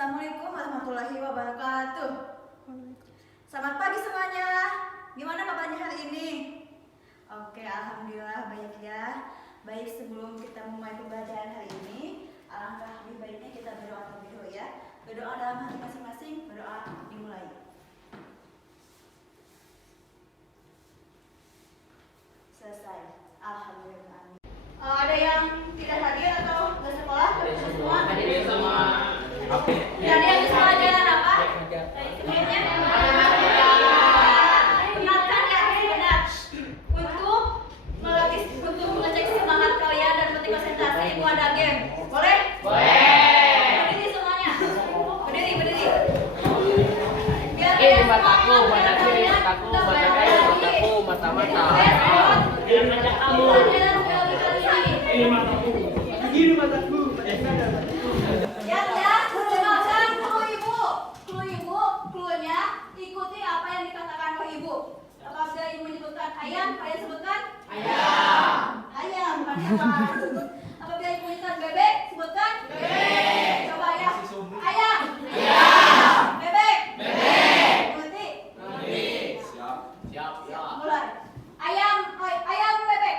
Assalamualaikum warahmatullahi wabarakatuh. Selamat pagi semuanya. Gimana kabarnya hari ini? Oke, alhamdulillah baik ya. Baik, sebelum kita memulai pembelajaran hari ini, alangkah lebih baiknya kita berdoa terlebih dahulu ya. Berdoa dalam hati masing-masing, berdoa dimulai. Selesai. Alhamdulillah. Ada yang tidak hadir atau nggak sekolah? Semua hadir semua. Oke. Tidak ada yang bisa pelajaran apa? Ingatkan ya, benar. Untuk mengecek semangat kalian dan penting konsentrasi, ibu ada game. Boleh? Boleh. Berdiri semuanya. Berdiri. Biar kalian mataku, mata kiri, mataku, mata-mata. Biar ngajak kamu. Ini mataku. Cluenya ikuti apa yang dikatakan oleh ibu. Apabila ibu menyebutkan ayam, kalian sebutkan ayam, bukan hewan. Apabila ibu menyebutkan bebek, sebutkan bebek. Coba ya, ayam, bebek. Mengerti? Siap. Mulai. Ayam bebek.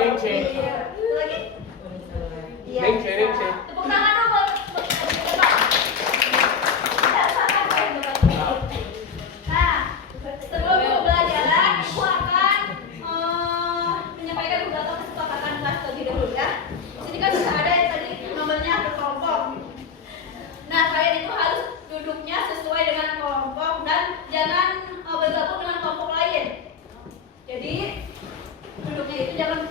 Ningsi. Satu lagi. Iya. Ningsi. Tepuk tangan dulu buat Bapak. Ya, silakan Bapak. Nah, sebelum pembelajaran, Ibu akan menyampaikan beberapa kesepakatan kelas terlebih dahulu ya. Di sini kan sudah ada yang tadi nomornya berkelompok. Nah, kalian itu harus duduknya sesuai dengan kelompok dan jangan bergabung dengan kelompok lain. Jadi duduknya itu jangan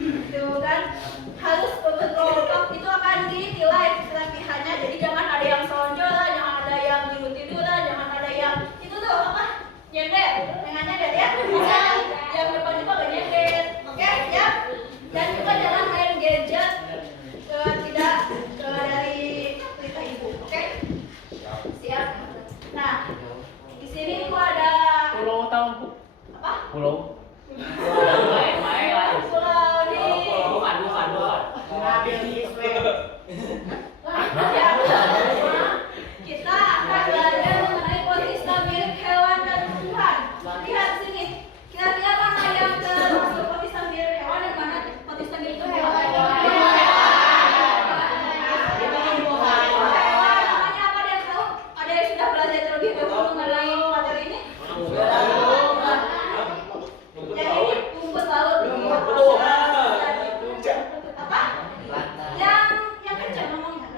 itu kan harus berkelompok, itu akan dinilai kerapihannya. Jadi jangan ada yang sonjol lah, jangan ada yang tidur lah, jangan ada yang itu tuh apa nyender, jangan nyender ya. Yang depan juga gak nyender, oke ya. Dan juga jangan main gadget tidak dari perintah ibu, oke? Siap. Nah, di sini ibu ada Pulau tahu Bu? apa? Pulau. Pulau di Bukan. Ya. Kita akan belajar mengenai potensi mirip hewan dan tumbuhan. Lihat sini. Kira-kira mana yang termasuk potensi mirip hewan dan mana potensi mirip tumbuhan? Namanya apa dia tahu? Ada yang sudah belajar terlebih dahulu mengenai materi ini? Yang ini rumput laut. Apa? Yang kencang ngomongnya.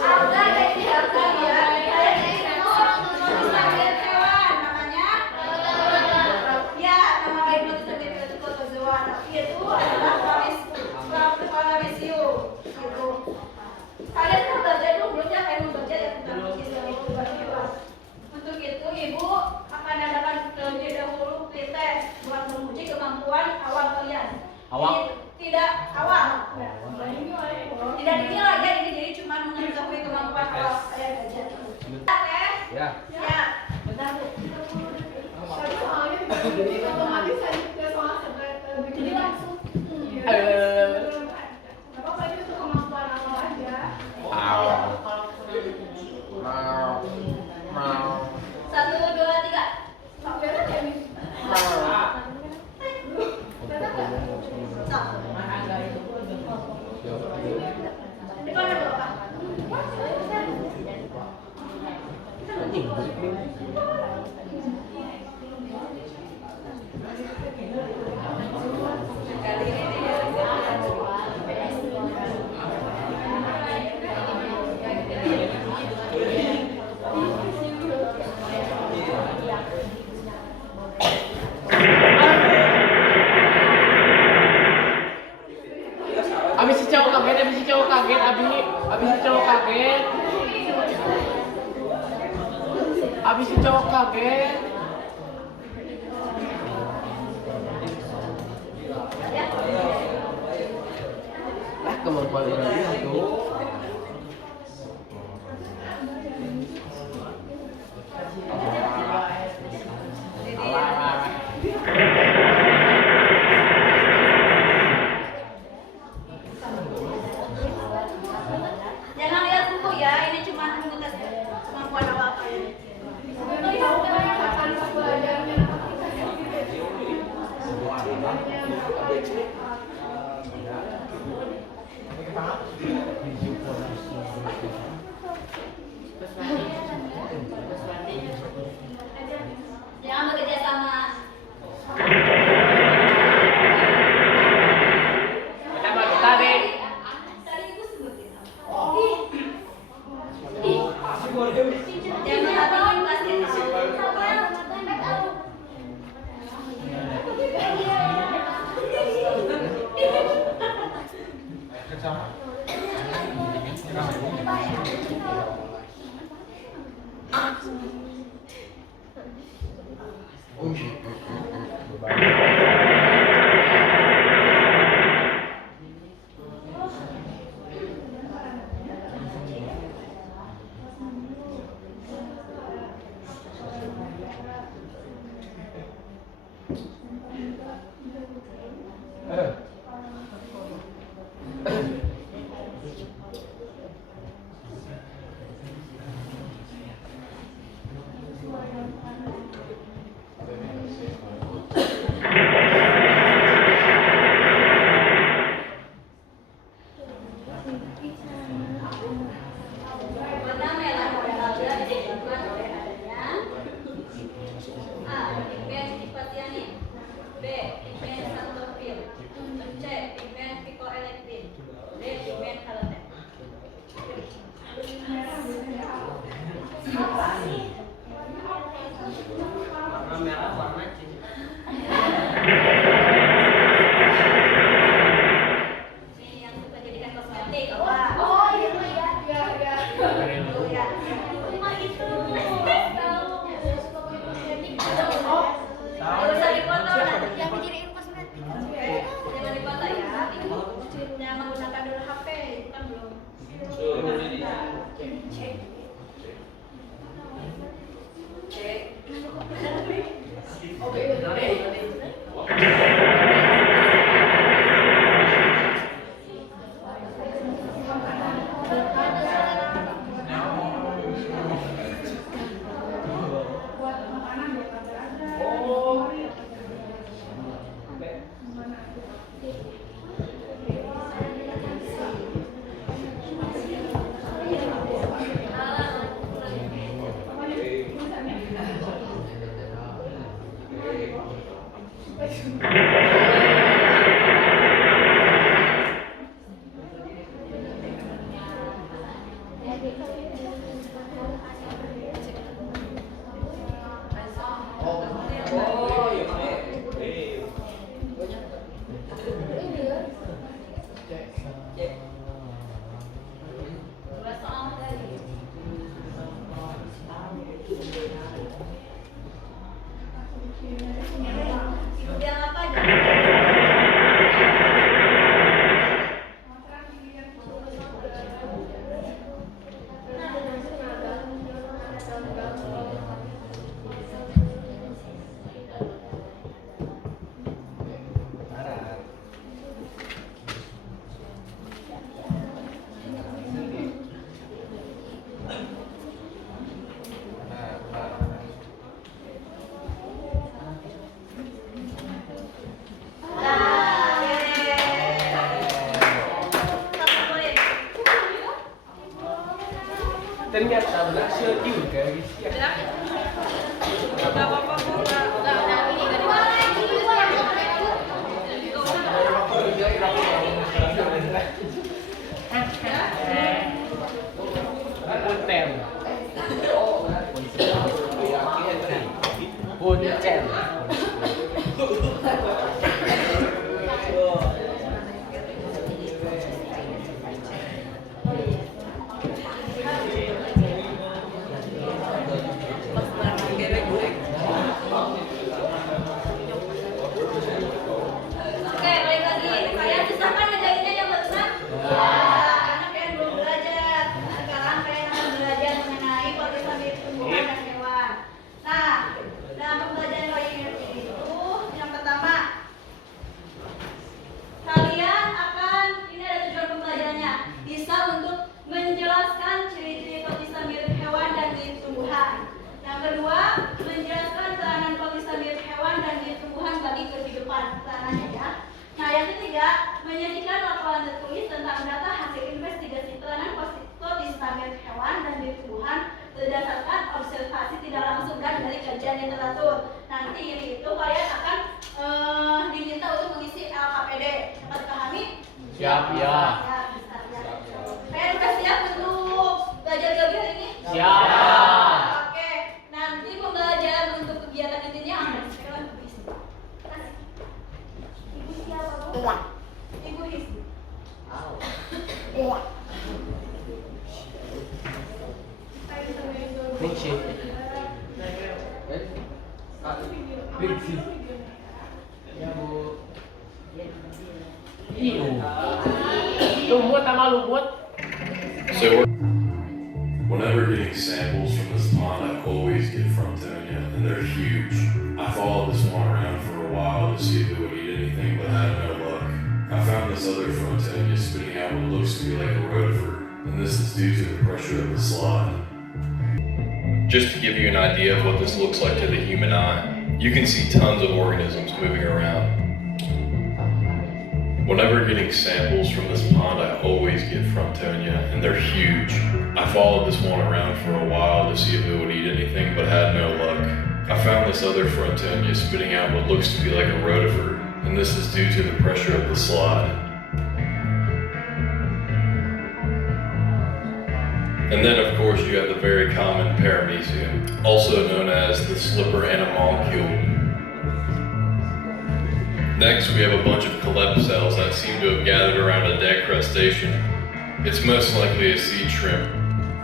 Ada dari harga ya. Ada itu potensi hewan namanya. Ya, nama baik potensi itu protozoa. Tapi itu adalah Paramecium. Gitu. Kalian kan belajar dulu belumnya kayak belajar ya tentang istilah itu hewan. Untuk itu ibu akan adakan terlebih dahulu pretest buat menguji kemampuan awal kalian. Awal? Tidak awal. Tidak dinilai ya, ini jadi cuma mengetahui kemampuan awal kalian aja. Oke? Ya. Ya. Bentar Bu. Jadi langsung. Apa itu kemampuan awal aja. Satu, dua, tiga. Stop. Depan ada Bapak. Abis si cowok kaget, abis si cowok kaget. Abis si cowok kaget. Kemampuan berarti satu. Jangan lihat buku ya, ini cuma tes kemampuan awal kalian. Jangan bekerja sama. Tadi. Tadi ibu sebutin apa? Jangan hatiin pasti tahu. Kasihan juga guys. Gak apa-apa kok. Punten. Oke, balik lagi. Kalian bisa kan ngerjainnya yang barusan? Anak yang belum belajar. Sekarang kalian akan belajar mengenai polisami tumbuhan dan hewan. Nah, dalam pembelajaran kali ini itu yang pertama, kalian akan, ini ada tujuan pembelajarannya, bisa untuk menjelaskan ciri-ciri polisami hewan dan tumbuhan. Yang kedua, menjelaskan peranan polisami hewan dan tumbuhan bagi kehidupan peranannya ya. Nah, yang ketiga, menyajikan laporan tertulis tentang data hasil investigasi peranan polisami hewan dan tumbuhan berdasarkan observasi tidak langsung dan dari kajian yang teratur. Nanti ini itu kalian akan diminta untuk mengisi LKPD. Dapat dipahami? Siap ya. Ya, bisa ya. Kalian udah siap untuk belajar lagi hari ini? Siap. Oke, nanti pembelajaran untuk kegiatan intinya akan sekarang Ibu siapa bu? Ibu Hisbi. Ningsi. Ningsi. Ya bu. Iyo. Lumut sama lumut. So, whenever getting samples from this pond, I always get Frontonia, and they're huge. I followed this one around for a while to see if it would eat anything, but had no luck. I found this other Frontonia spitting out what looks to be like a rotifer, and this is due to the pressure of the slide. Just to give you an idea of what this looks like to the human eye, you can see tons of organisms moving around. Whenever getting samples from this pond, I always get Frontonia, and they're huge. I followed this one around for a while to see if it would eat anything, but had no luck. I found this other Frontonia spitting out what looks to be like a rotifer, and this is due to the pressure of the slide. And then of course you have the very common Paramecium, also known as the slipper animalcule. Next, we have a bunch of collect cells that seem to have gathered around a dead crustacean. It's most likely a sea shrimp.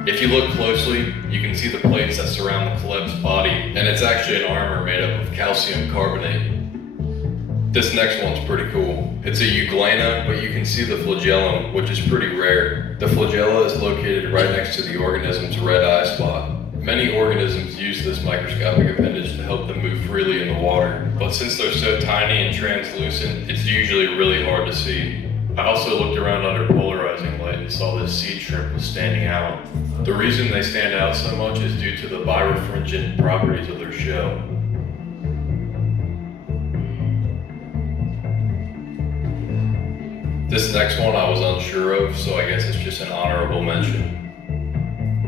If you look closely, you can see the plates that surround the collap's body, and it's actually an armor made up of calcium carbonate. This next one's pretty cool. It's a euglena, but you can see the flagellum, which is pretty rare. The flagella is located right next to the organism's red eye spot. Many organisms use this microscopic appendage to help them move freely in the water, but since they're so tiny and translucent, it's usually really hard to see. I also looked around under polarizing light and saw this sea shrimp was standing out. The reason they stand out so much is due to the birefringent properties of their shell. This next one I was unsure of, so I guess it's just an honorable mention.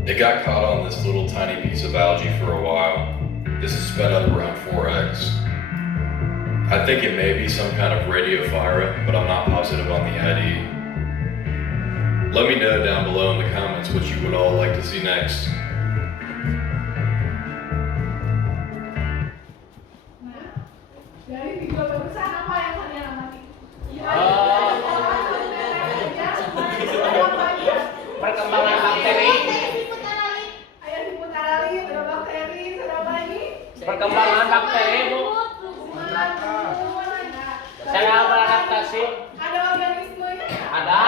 It got caught on this little tiny piece of algae for a while. This is sped up around 4x. I think it may be some kind of Radiophyra, but I'm not positive on the ID. Let me know down below in the comments what you would all like to see next. Dari video barusan apa yang kalian amati? Perkembangan bakteri. Ayah diputar lagi, ada bakteri, ada apa lagi? Perkembangan bakteri bu. Saya beradaptasi. Ada organismenya? Ada.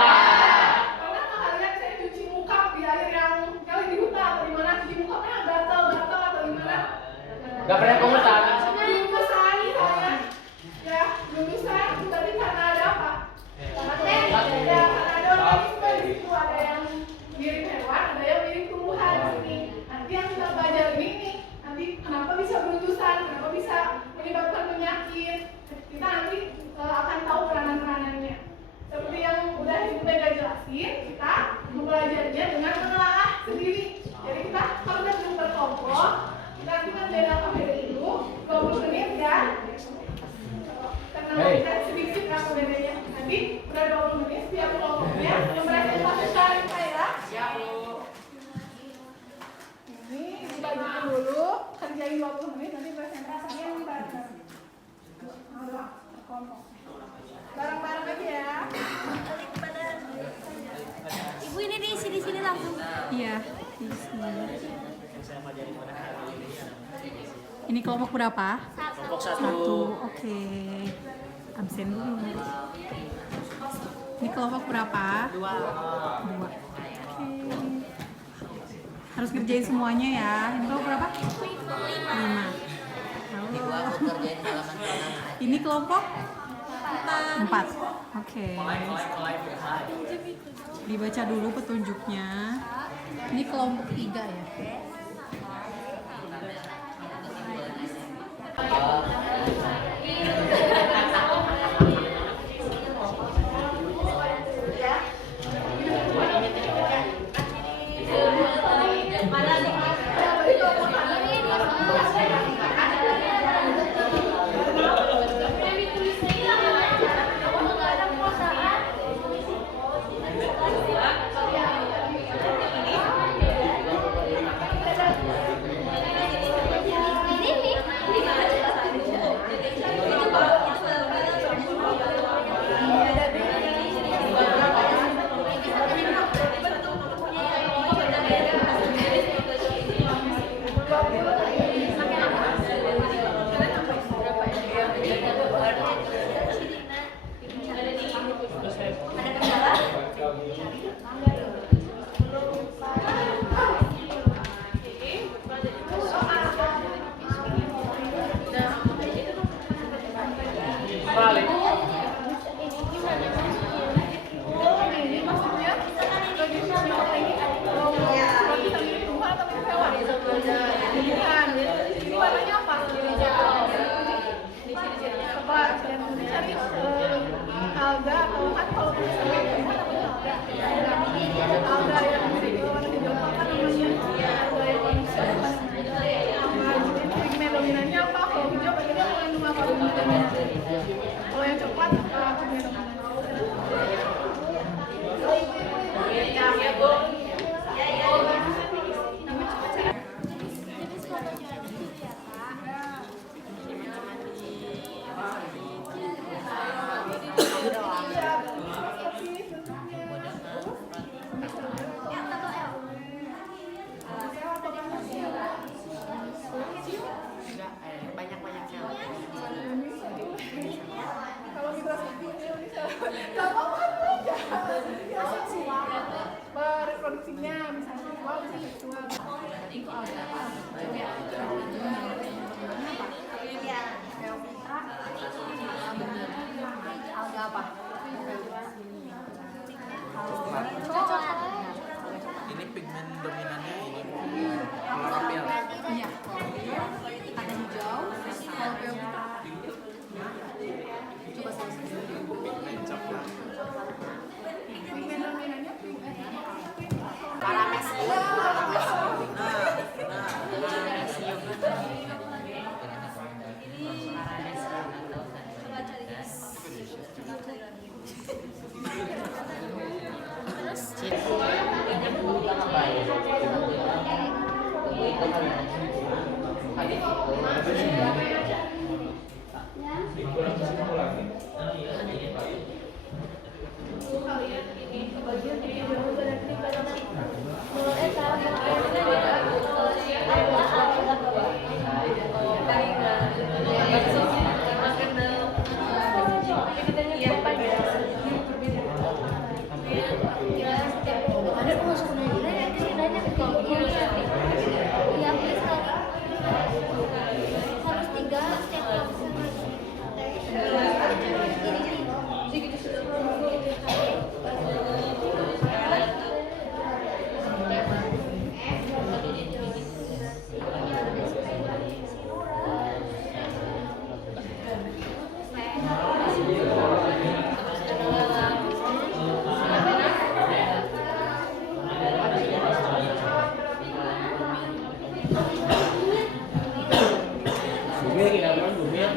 Pernah nggak kalian saya cuci muka di air yang kali di hutan atau di mana cuci muka pernah gatal atau gimana? Gak pernah ke hutan. Belum besar saya, ya belum besar, tapi karena ada apa? Karena ada organisme di situ, ada yang mirip hewan, ada yang mirip tumbuhan di sini. Nanti yang kita belajar ini, nanti kenapa bisa beruntusan, kenapa bisa menyebabkan penyakit, kita nanti akan tahu peranan-peranannya. Seperti yang udah Ibu Mega jelasin, kita mempelajarinya dengan menelaah sendiri. Jadi kita channel KPD dulu 20 menit ya. Kenalkan sedikit KPD-nya. Nanti udah 20 menit setiap kelompoknya yang presentasi sharing saya. Ini dibagikan dulu, kerjain 20 menit, nanti presentasinya yang bareng. Bareng-bareng aja ya. Ibu ini diisi di sini langsung. Iya, di sini. Ini kelompok berapa? Kelompok Satu. Oke. Absen dulu. Ini kelompok berapa? Dua. Oke. Harus kerjain semuanya ya. Ini kelompok berapa? 5. Ini kelompok 4. Oke. Dibaca dulu petunjuknya. Ini kelompok 3 ya. Kalau yang coklat pigmen kalau mikroskopi ini nggak mau aja ya seksual reproduksinya bisa seksual bisa seksual itu alga apa Ini pigmen dominannya ini klorofil. Iya. Ada hijau, klorofil. Coba saya Pigmen coklat. pigmen dominannya pigmen Paramecium. kita bilang dulu ya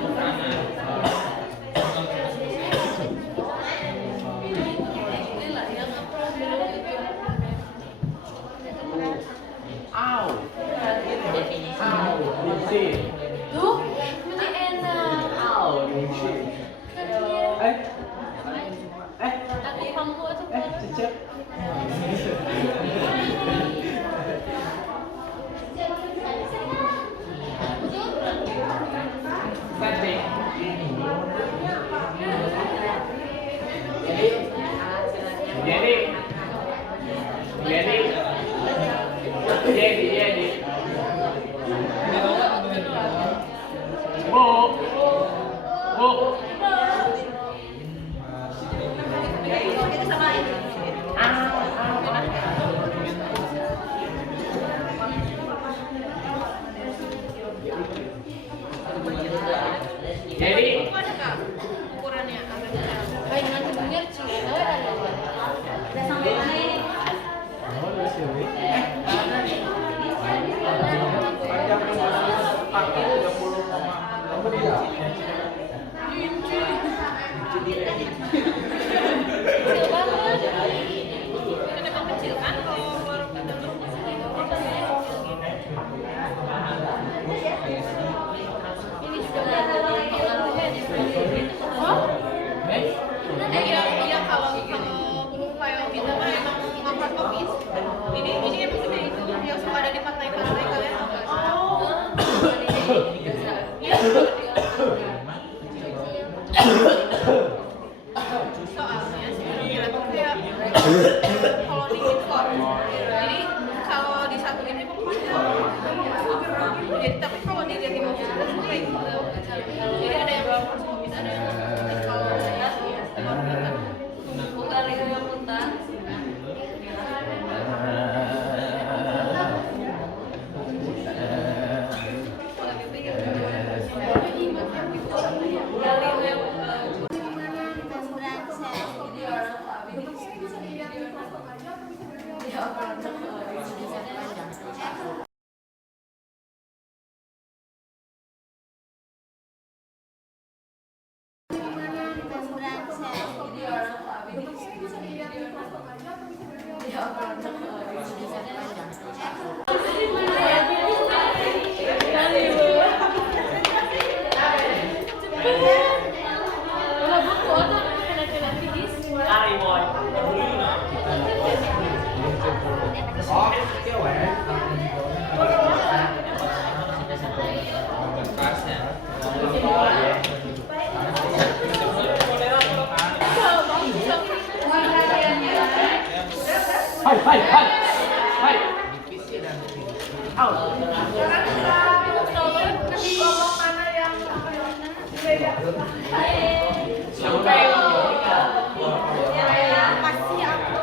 Au. Tuh, ini enak. Aku kamu atau Cecep. Jadi. Bu. Kita sama ini. Jadi. kayak nanti dengar cerita Kita sama ini. Iya kalau kayak kita mah emang ngapar kopi. Ini emang gede itu yang suka ada di pantai-pantai kalian tahu nggak? Soalnya sebenarnya tuh kayak kalau dingin kok. Jadi kalau disatuin itu panjang. Jadi tapi kalau dilihat di bawah itu kayak gitu. Jadi ada yang kopi, ada yang kalau saya bukan lagi yang muntah. Hai. Au. Sekarang kita coba nanti ngomong mana yang beda. Sampai Pasti aku.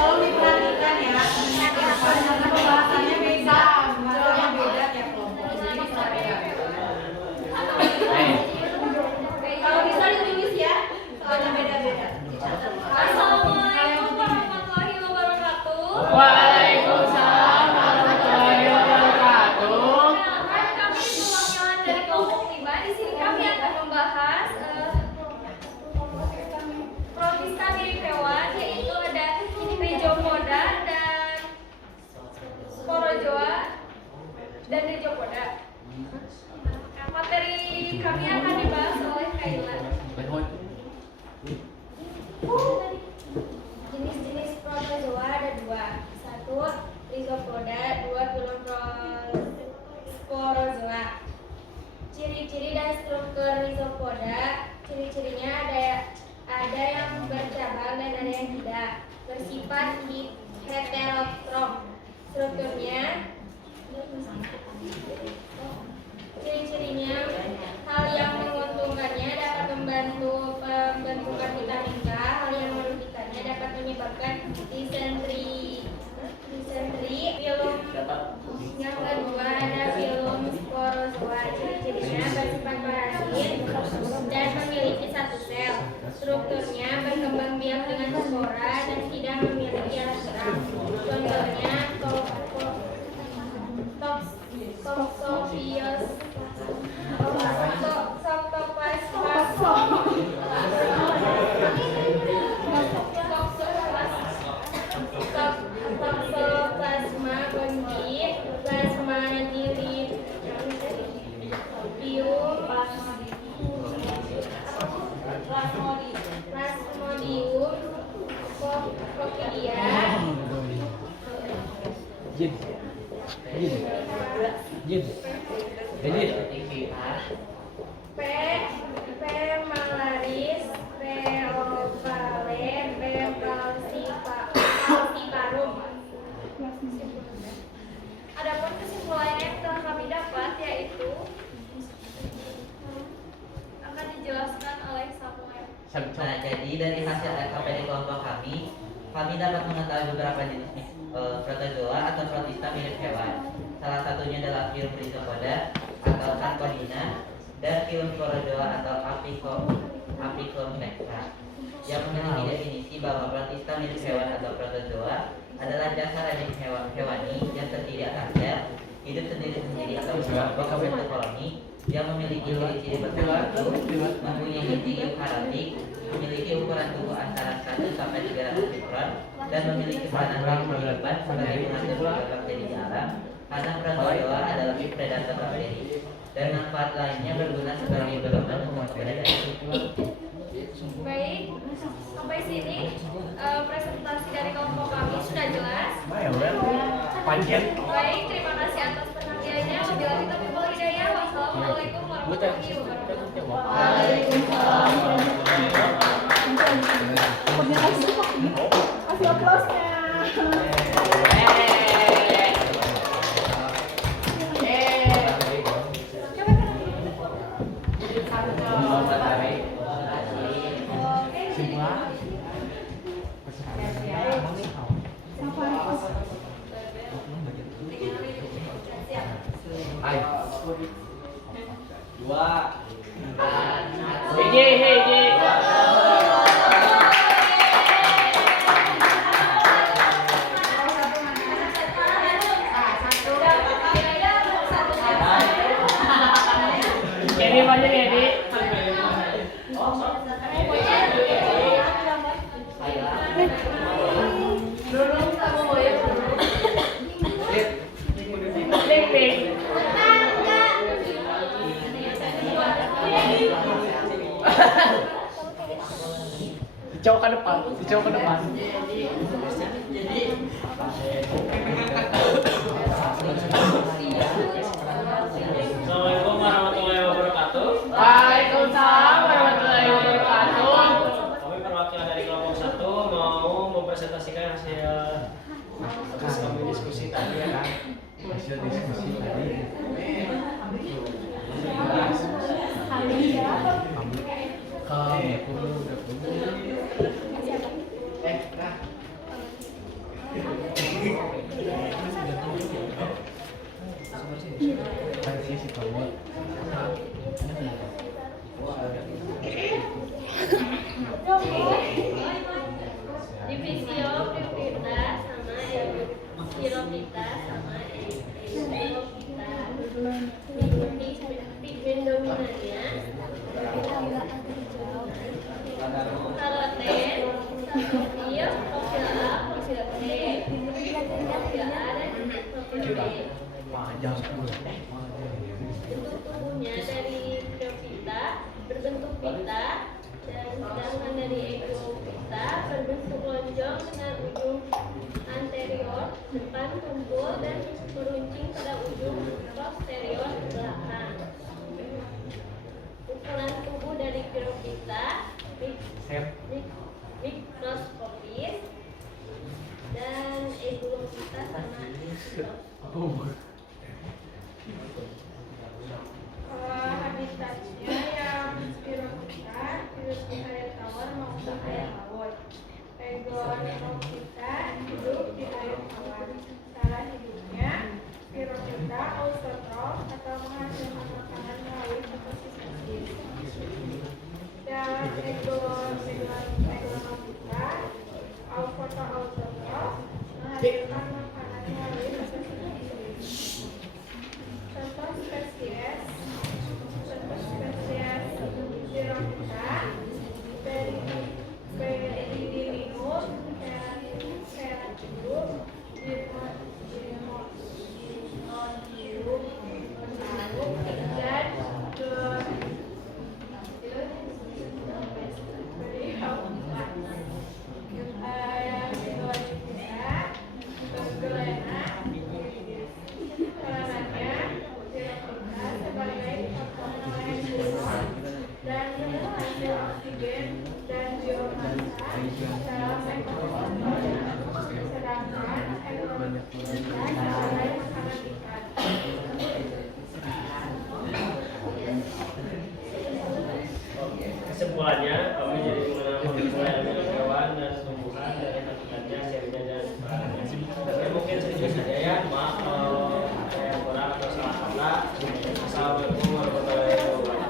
Kalau diperhatikan ya, karena pembahasannya beda, misalnya beda tiap kelompok. Jadi bisa beda. Kalau bisa ditulis ya, soalnya beda-beda. Assalamualaikum warahmatullahi wabarakatuh. Waalaikumsalam warahmatullahi wabarakatuh. Kami perwakilan dari kelompok 5. Di sini kami akan membahas protista mirip hewan, yaitu ada Rhizopoda dan Sporozoa dan Rhizopoda. Materi kami akan dibahas oleh Kayla. Jenis-jenis protozoa ada 2. 1 Rhizopoda, 2 Sporozoa. Ciri-ciri dan struktur Rhizopoda tripoda. Ciri-cirinya ada yang bercabang dan ada yang tidak. Bersifat heterotrof. Strukturnya, ciri-cirinya, hal yang menguntungkannya dapat membantu pembentukan vitamin K, hal yang merugikannya dapat menyebabkan disentri. Filum yang kedua ada filum sporozoa. Ciri-cirinya bersifat parasit dan memiliki satu sel. Strukturnya berkembang biak dengan spora dan tidak memiliki alat gerak. Contohnya Toxophios, Toxoplasma gondii, Plasmodium, Plasmodium Coccidia, P. malaris, P. ovale, P. falciparum. Adapun kesimpulannya yang telah kami dapat yaitu akan dijelaskan oleh Samuel. Nah, jadi dari hasil LKPD kelompok kami dapat mengetahui beberapa jenis protozoa atau protista mirip hewan. Salah satunya adalah filum tripoda atau Sarcodina dan filum sporozoa atau Apicum nectar, yang memiliki definisi bahwa protista mirip hewan atau protozoa adalah dasar renik hewani yang terdiri atas sel, hidup sendiri-sendiri atau berbentuk koloni, yang memiliki ciri-ciri berbentuk, mempunyai inti eukaryotik, memiliki ukuran tubuh antara 1 sampai 300 mikron, dan memiliki peranan kehidupan sebagai pengatur bakteri di alam, karena protozoa adalah predator bakteri, dan manfaat lainnya berguna sebagai pedoman untuk keberadaan. Baik, sampai sini presentasi dari kelompok kami sudah jelas. Baik, terima kasih atas perhatiannya. Wabillahi taufiq wal hidayah. Wassalamualaikum warahmatullahi wabarakatuh. Kasih aplausnya. Jauh ke depan. Assalamualaikum warahmatullahi wabarakatuh. Waalaikumsalam warahmatullahi wabarakatuh. Kami perwakilan dari kelompok 1 mau mempresentasikan hasil kami diskusi tadi ya. Divisio Pipita sama Silopita sama Silopita. Pigmen dominannya Kaloten, Salopil, Profil A, Profil B, Profil A dan Profil B. Bentuk tubuhnya dari Phyllopita berbentuk pita, dan sedangkan dari Ecopita berbentuk lonjong dengan ujung anterior depan tumpul dan meruncing pada ujung posterior belakang. ukuran tubuh dari Phyllophyta mikroskopis dan Eubulophyta sama habitatnya yang Phyllophyta air tawar maupun air laut. Egonophyta hidup di air tawar. Cara hidupnya, Phyllophyta autotrof atau menghasilkan makanan melalui fotosintesis. Dan Egonophyta autotrof menghasilkan makanan melalui fotosintesis. Contoh spesies Phyllophyta, Peridinium, Cerathium, Dinoncium, dan dan hasil oksigen dan biomasa dalam ekosistem, sedangkan Egonophyta sebagai makanan ikan. Kesimpulannya, kami jadi mengenal hewan dan tumbuhan dari habitatnya, serinya dan peranannya. Tapi mungkin sedikit saja ya, maaf kalau ada yang kurang atau salah kata. Assalamualaikum warahmatullahi wabarakatuh.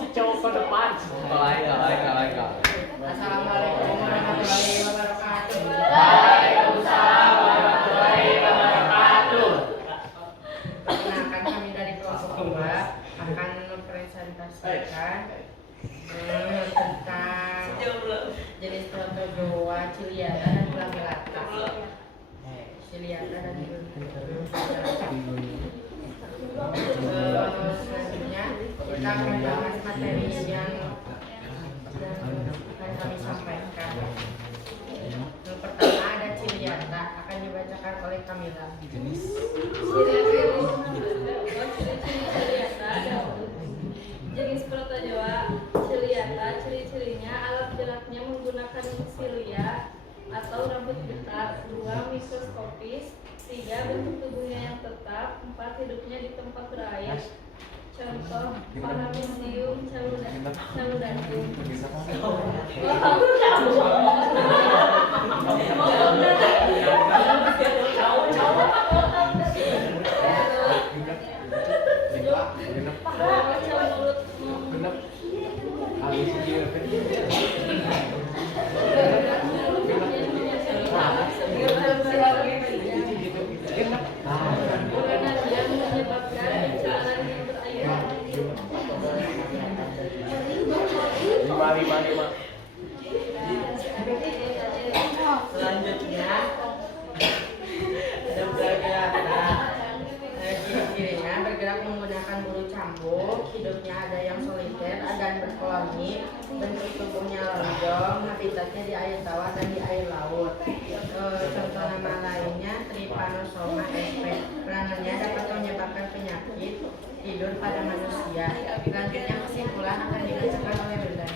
Si cowok ke depan. Assalamualaikum warahmatullahi wabarakatuh. Waalaikumsalam warahmatullahi wabarakatuh. Perkenalkan, kami dari kelompok 2 akan mempresentasikan tentang jenis protozoa Ciliata dan Lamellata. Ciliata dan Lamellata. Selanjutnya kita akan membahas materi yang akan kami sampaikan. Yang pertama ada Ciliata, akan dibacakan oleh Kamila. Jenis protozoa Ciliata, ciri-cirinya alat geraknya menggunakan silia atau rambut getar, 2 mikroskopis, 3 bentuk tubuhnya yang tetap, 4 hidupnya di tempat berair. Contoh Paramecium caludantium. Selanjutnya ada Brachylata. Ciri-cirinya bergerak menggunakan bulu cambuk, hidupnya ada yang soliter dan berkoloni, bentuk tubuhnya lonjong, habitatnya di air tawar dan di air laut. Contoh nama lainnya Trypanosoma sp. Peranannya dapat menyebabkan penyakit tidur pada manusia. Selanjutnya kesimpulan akan dibacakan oleh Bunda.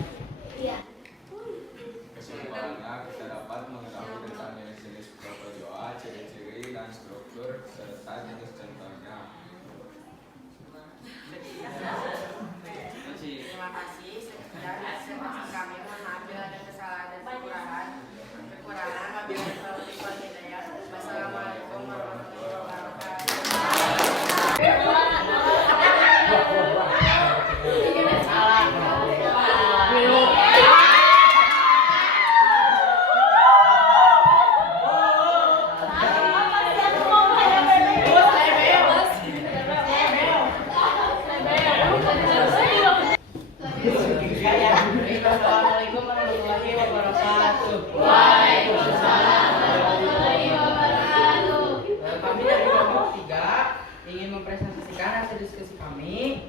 Kesimpulannya, kita dapat mengetahui tentang jenis-jenis protozoa, ciri-ciri dan struktur serta jenis contohnya. Terima kasih. Sekian informasi kami. Mohon maaf bila ada kesalahan dan kekurangan. Wabillahi taufiq wal hidayah.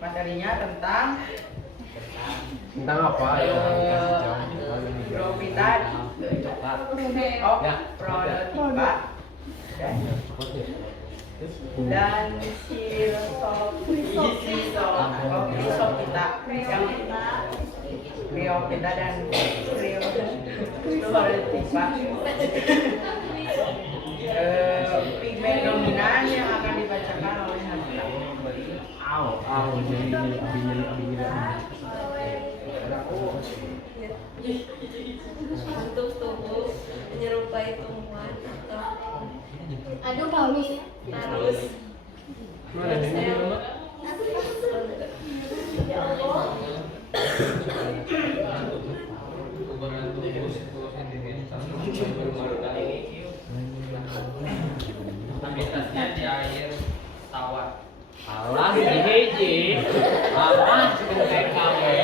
Materinya tentang apa? Profita Prototipa dan Chrysophyta yang Cryophyta dan Chrysophyta. Pigmen dominan yang akan dibacakan oleh Nabila. Untuk tubuh menyerupai tumbuhan atau Aduh kami. harus ya Allah. Habitatnya di air tawar. Alah, hiji. Alah, sebentar kawe.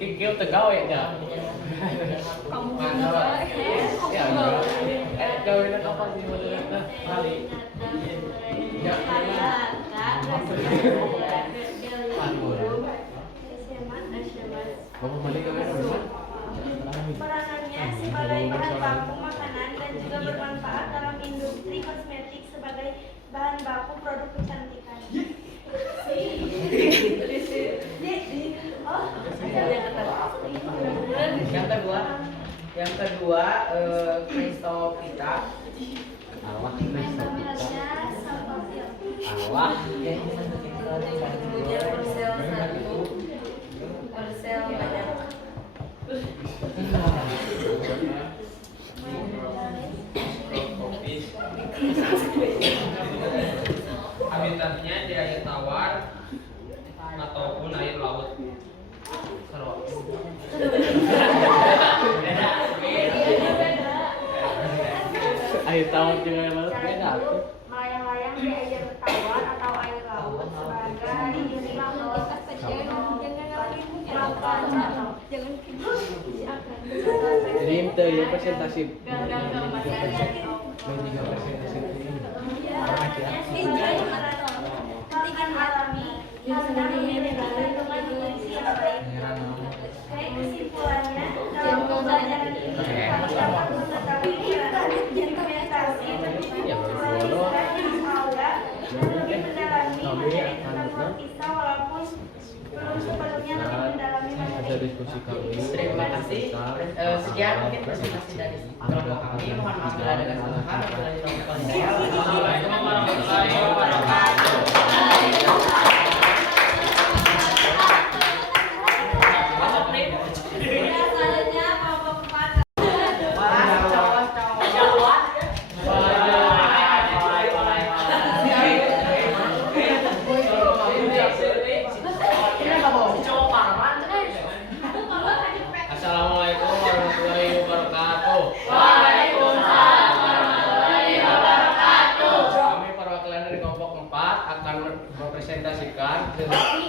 Kikil tegawe ya. Kamu Ya, gawean apa sih modelnya? Kali. Ya, peranannya sebagai bahan baku makanan dan juga bermanfaat dalam industri kosmetik sebagai bahan baku produk kecantikan. Yang kedua Chrysophyta. Bentuknya bersel satu, bersel banyak. Habitatnya di air tawar ataupun air laut. Air tawar juga air laut beda. Melayang-layang di air tawar atau air laut sebagai Jadi itu ya presentasi. Ikan alami karena memiliki kandungan nutrisi yang baik. Kesimpulannya, dalam pembelajaran ini kami dapat mengetahui fermentasi alga dan lebih mendalami materi tentang protista walaupun belum sepenuhnya lebih mendalami materi. Terima kasih. Sekian mungkin presentasi dari kelompok kami. Mohon maaf bila ada kesalahan. Assalamualaikum warahmatullahi wabarakatuh. Selanjutnya kelompok 4. Assalamualaikum warahmatullahi wabarakatuh. Waalaikumsalam warahmatullahi wabarakatuh. Kami perwakilan dari kelompok 4 akan mempresentasikan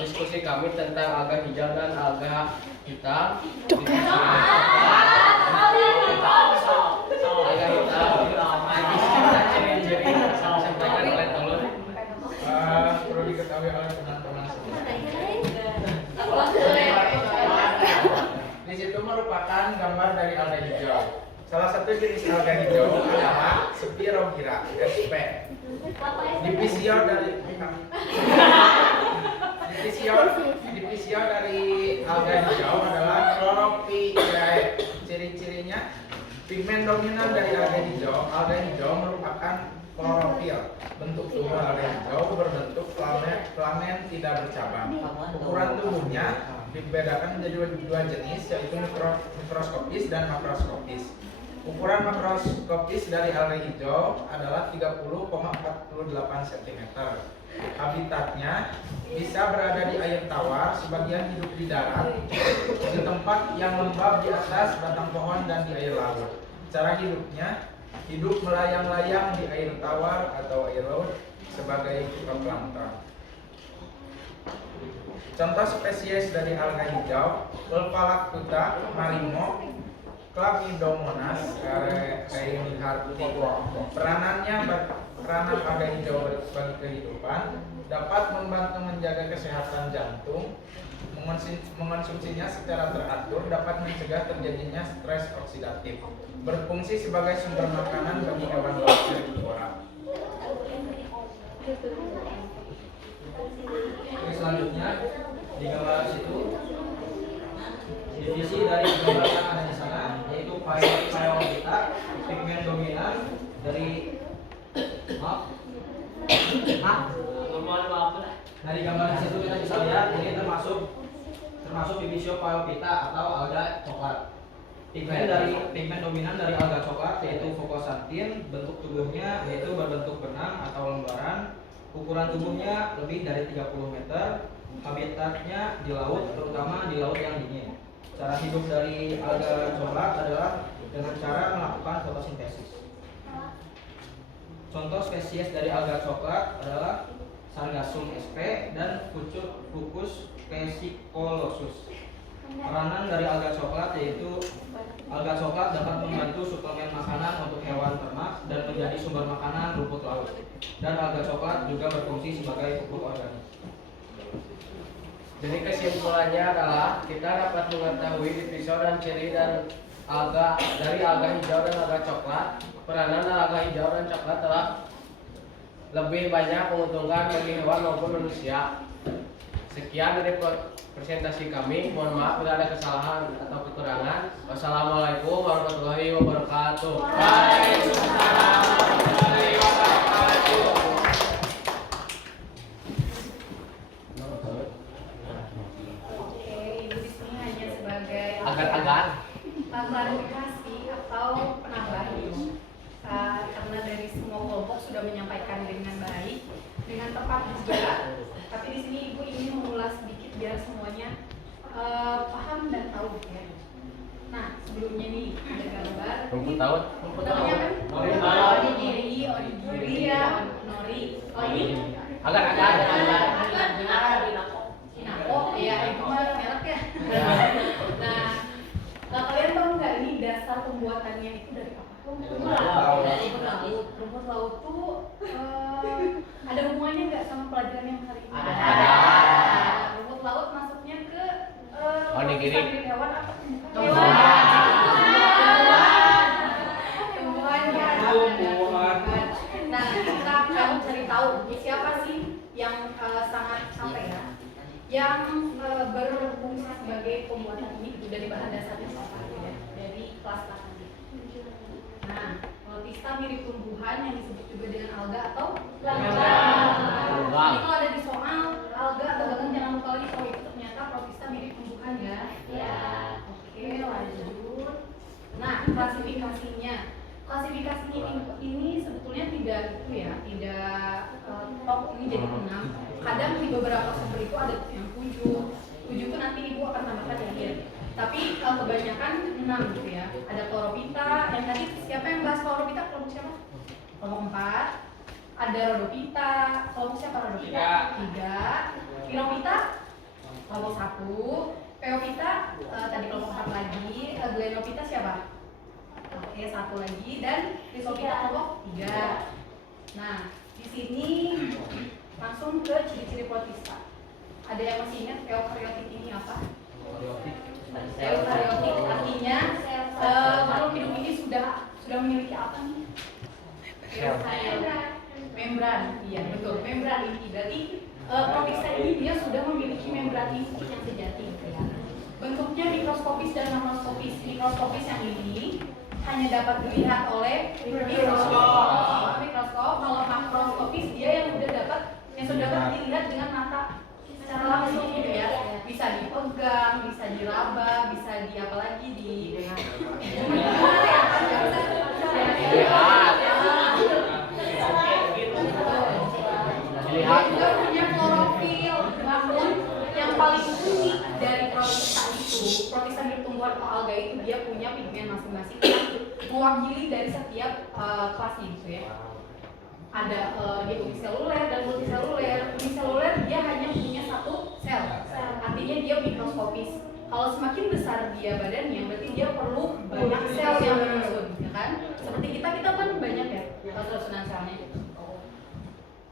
diskusi kami tentang alga hijau dan alga hitam. Alga hitam. Ciri-ciri sampaikan oleh Telur. Perlu diketahui oleh teman-teman semua. Di situ merupakan gambar dari alga hijau. Salah satu jenis alga hijau adalah Spirogyra sp. Divisio dari alga hijau adalah Chlorophyllae. Ciri-cirinya pigmen dominan dari alga hijau merupakan klorofil. Bentuk tubuh alga hijau berbentuk filamen tidak bercabang. Ukuran tubuhnya dibedakan menjadi dua jenis, yaitu mikroskopis dan makroskopis. Ukuran makroskopis dari alga hijau adalah 30,48 cm. Habitatnya bisa berada di air tawar, sebagian hidup di darat, di tempat yang lembab di atas batang pohon dan di air laut. Cara hidupnya hidup melayang-layang di air tawar atau air laut sebagai plankton. Contoh spesies dari alga hijau: Ulphalactuta marimo, Chlamydomonas reinhardti. Peranan alga hijau bagi kehidupan dapat membantu menjaga kesehatan jantung. Mengonsumsinya secara teratur dapat mencegah terjadinya stres oksidatif. Berfungsi sebagai sumber makanan bagi hewan laut herbivora. Oke, selanjutnya di gambar situ divisi dari gambar yang ada di sana yaitu phyllopita, pigmen dominan dari dari gambar situ kita bisa lihat ini termasuk Divisio Phyllopita atau alga coklat. Pigmen dominan dari alga coklat yaitu focosantin. Bentuk tubuhnya yaitu berbentuk benang atau lembaran. Ukuran tubuhnya lebih dari 30 meter. Habitatnya di laut, terutama di laut yang dingin. Cara hidup dari alga coklat adalah dengan cara melakukan fotosintesis. Contoh spesies dari alga coklat adalah Sargassum sp dan Fucus pescicolosus. Peranan dari alga coklat yaitu alga coklat dapat membantu suplemen makanan untuk hewan ternak dan menjadi sumber makanan rumput laut. Dan alga coklat juga berfungsi sebagai pupuk organik. Jadi kesimpulannya adalah kita dapat mengetahui divisi dan ciri dan dari alga hijau dan alga coklat. Peranan alga hijau dan coklat adalah lebih banyak menguntungkan bagi hewan maupun manusia. Sekian dari presentasi kami. Mohon maaf bila ada kesalahan atau kekurangan. Wassalamualaikum warahmatullahi wabarakatuh. Waalaikumsalam warahmatullahi wabarakatuh. Oke, ibu di sini hanya sebagai Agar-agar. klarifikasi atau penambahan. Karena dari semua kelompok sudah menyampaikan dengan baik, dengan tepat juga. Tapi di sini ibu ingin mengulas sedikit biar semuanya paham dan tahu ya. Nah, sebelumnya nih ada gambar. Rumput laut. Namanya apa? Onigiri ya, nori. Oh ini? Agar-agar. Hinako, ya itu mah merek ya. Nah, kalian tahu nggak ini dasar pembuatannya itu dari apa? Rumput laut. Rumput laut tuh ada hubungannya nggak sama pelajaran yang hari ini? Ada. Rumput laut masuknya ke Onigiri. Hewan apa? Tumbuhan. Nah, kita akan cari tahu siapa sih yang sangat yang berfungsi sebagai pembuatan ini dari bahan dasarnya apa ya? Dari kelas nanti. Nah, protista mirip tumbuhan yang disebut juga dengan alga atau lambda. Ini kalau ada di soal alga atau bahkan jangan lupa lagi kalau itu ternyata protista mirip tumbuhan ya. Ya. Oke, lanjut. Nah, klasifikasinya ini sebetulnya tidak top ini jadi 6. Kadang di beberapa sumber itu ada yang 7 itu nanti ibu akan tambahkan di akhir. Tapi kebanyakan 6 gitu ya. Ada Chlorophyta, yang tadi siapa yang bahas Chlorophyta? Kelompok siapa? Kelompok 4. Ada Rhodophyta, kelompok siapa Rhodophyta? 3. Phyllophyta, kelompok 1. Phaeophyta, tadi kelompok 4 lagi. Glenophyta siapa? Oke, 1 lagi. Dan Rhizophyta kelompok 3. Nah, di sini langsung ke ciri-ciri protista. Ada yang masih ingat eukaryotik ini apa? Eukaryotik artinya makhluk hidup ini sudah memiliki apa nih? Membran. Iya, betul. Membran inti. Berarti protista ini dia sudah memiliki membran inti yang sejati gitu ya. Bentuknya mikroskopis dan makroskopis. Mikroskopis yang ini hanya dapat dilihat oleh mikroskop. Kalau makroskopis dia yang sudah dapat dilihat dengan mata secara langsung gitu ya. Bisa dipegang, bisa diraba, bisa di apa lagi dilihat. Juga punya klorofil. Namun yang paling unik dari protista itu, protista mirip tumbuhan atau alga itu dia punya pigmen masing-masing yang mewakili dari setiap kelasnya gitu ya. Ada dia uniseluler dan multiseluler. Uniseluler dia hanya punya satu sel, artinya dia mikroskopis. Kalau semakin besar dia badannya, berarti dia perlu banyak sel yang menyusun, ya kan? Seperti kita kan banyak ya susunan selnya.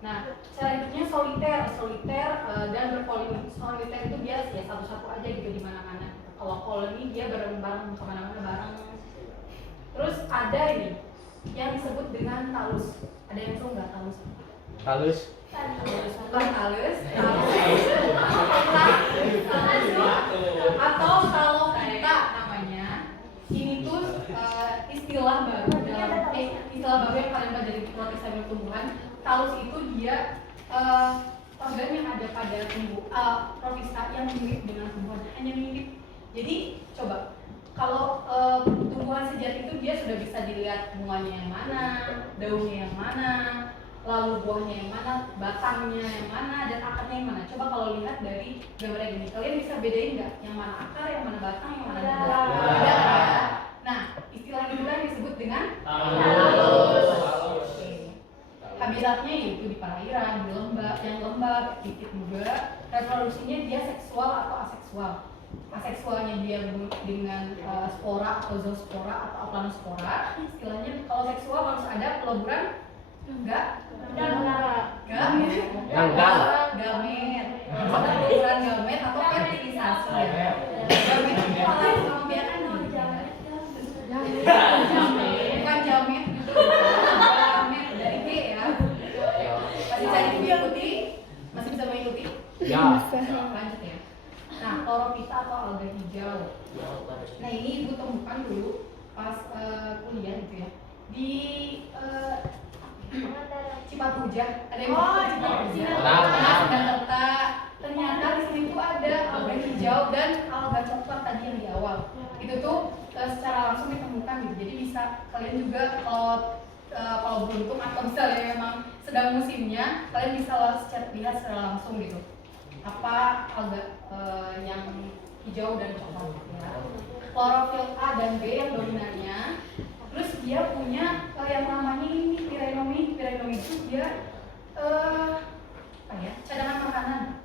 Nah, cara hidupnya soliter dan berkoloni. Soliter itu dia ya satu-satu aja gitu di mana-mana. Kalau koloni dia bareng-bareng kemana-mana bareng. Terus ada ini yang disebut dengan talus. Ada yang tahu nggak talus? Halus. Bukan talus, atau kalau kita namanya ini tuh istilah baru dalam istilah baru yang kalian pelajari di proses sel tumbuhan. Talus itu dia organ yang ada pada protista yang mirip dengan tumbuhan, hanya mirip. Jadi coba kalau tumbuhan sejati itu dia sudah bisa dilihat bunganya yang mana, daunnya yang mana, lalu buahnya yang mana, batangnya yang mana, dan akarnya yang mana. Coba kalau lihat dari gambar ini, kalian bisa bedain nggak yang mana akar, yang mana batang, yang mana buah? Beda kan? Nah, istilah itulah yang disebut dengan talus. Habitatnya itu di perairan, di lembah, yang lembab, dikit juga. Reproduksinya dia seksual atau aseksual. Aseksualnya dia dengan spora atau zoospora atau aplanospora. Istilahnya kalau seksual harus ada peleburan enggak? Gamet. Ada peleburan gamet atau fertilisasi ya. Gamet itu alat pembiakan bukan jamet gitu. Gamet dari G ya. Masih bisa mengikuti? Ya. Lanjut ya. Nah, chlorophyta atau alga hijau. Nah, ini ibu temukan dulu pas kuliah gitu ya. Di Cipatujah. Ada yang Cipatujah. Ternyata di sini tuh ada alga hijau dan alga coklat tadi yang di awal. Itu tuh secara langsung ditemukan gitu. Jadi bisa kalian juga kalau beruntung atau misalnya memang sedang musimnya, kalian bisa lihat secara langsung gitu. Apa alga yang hijau dan coklat ya. Klorofil A dan B yang dominannya. Terus dia punya yang namanya ini pirenomi. Pirenomi itu dia cadangan makanan.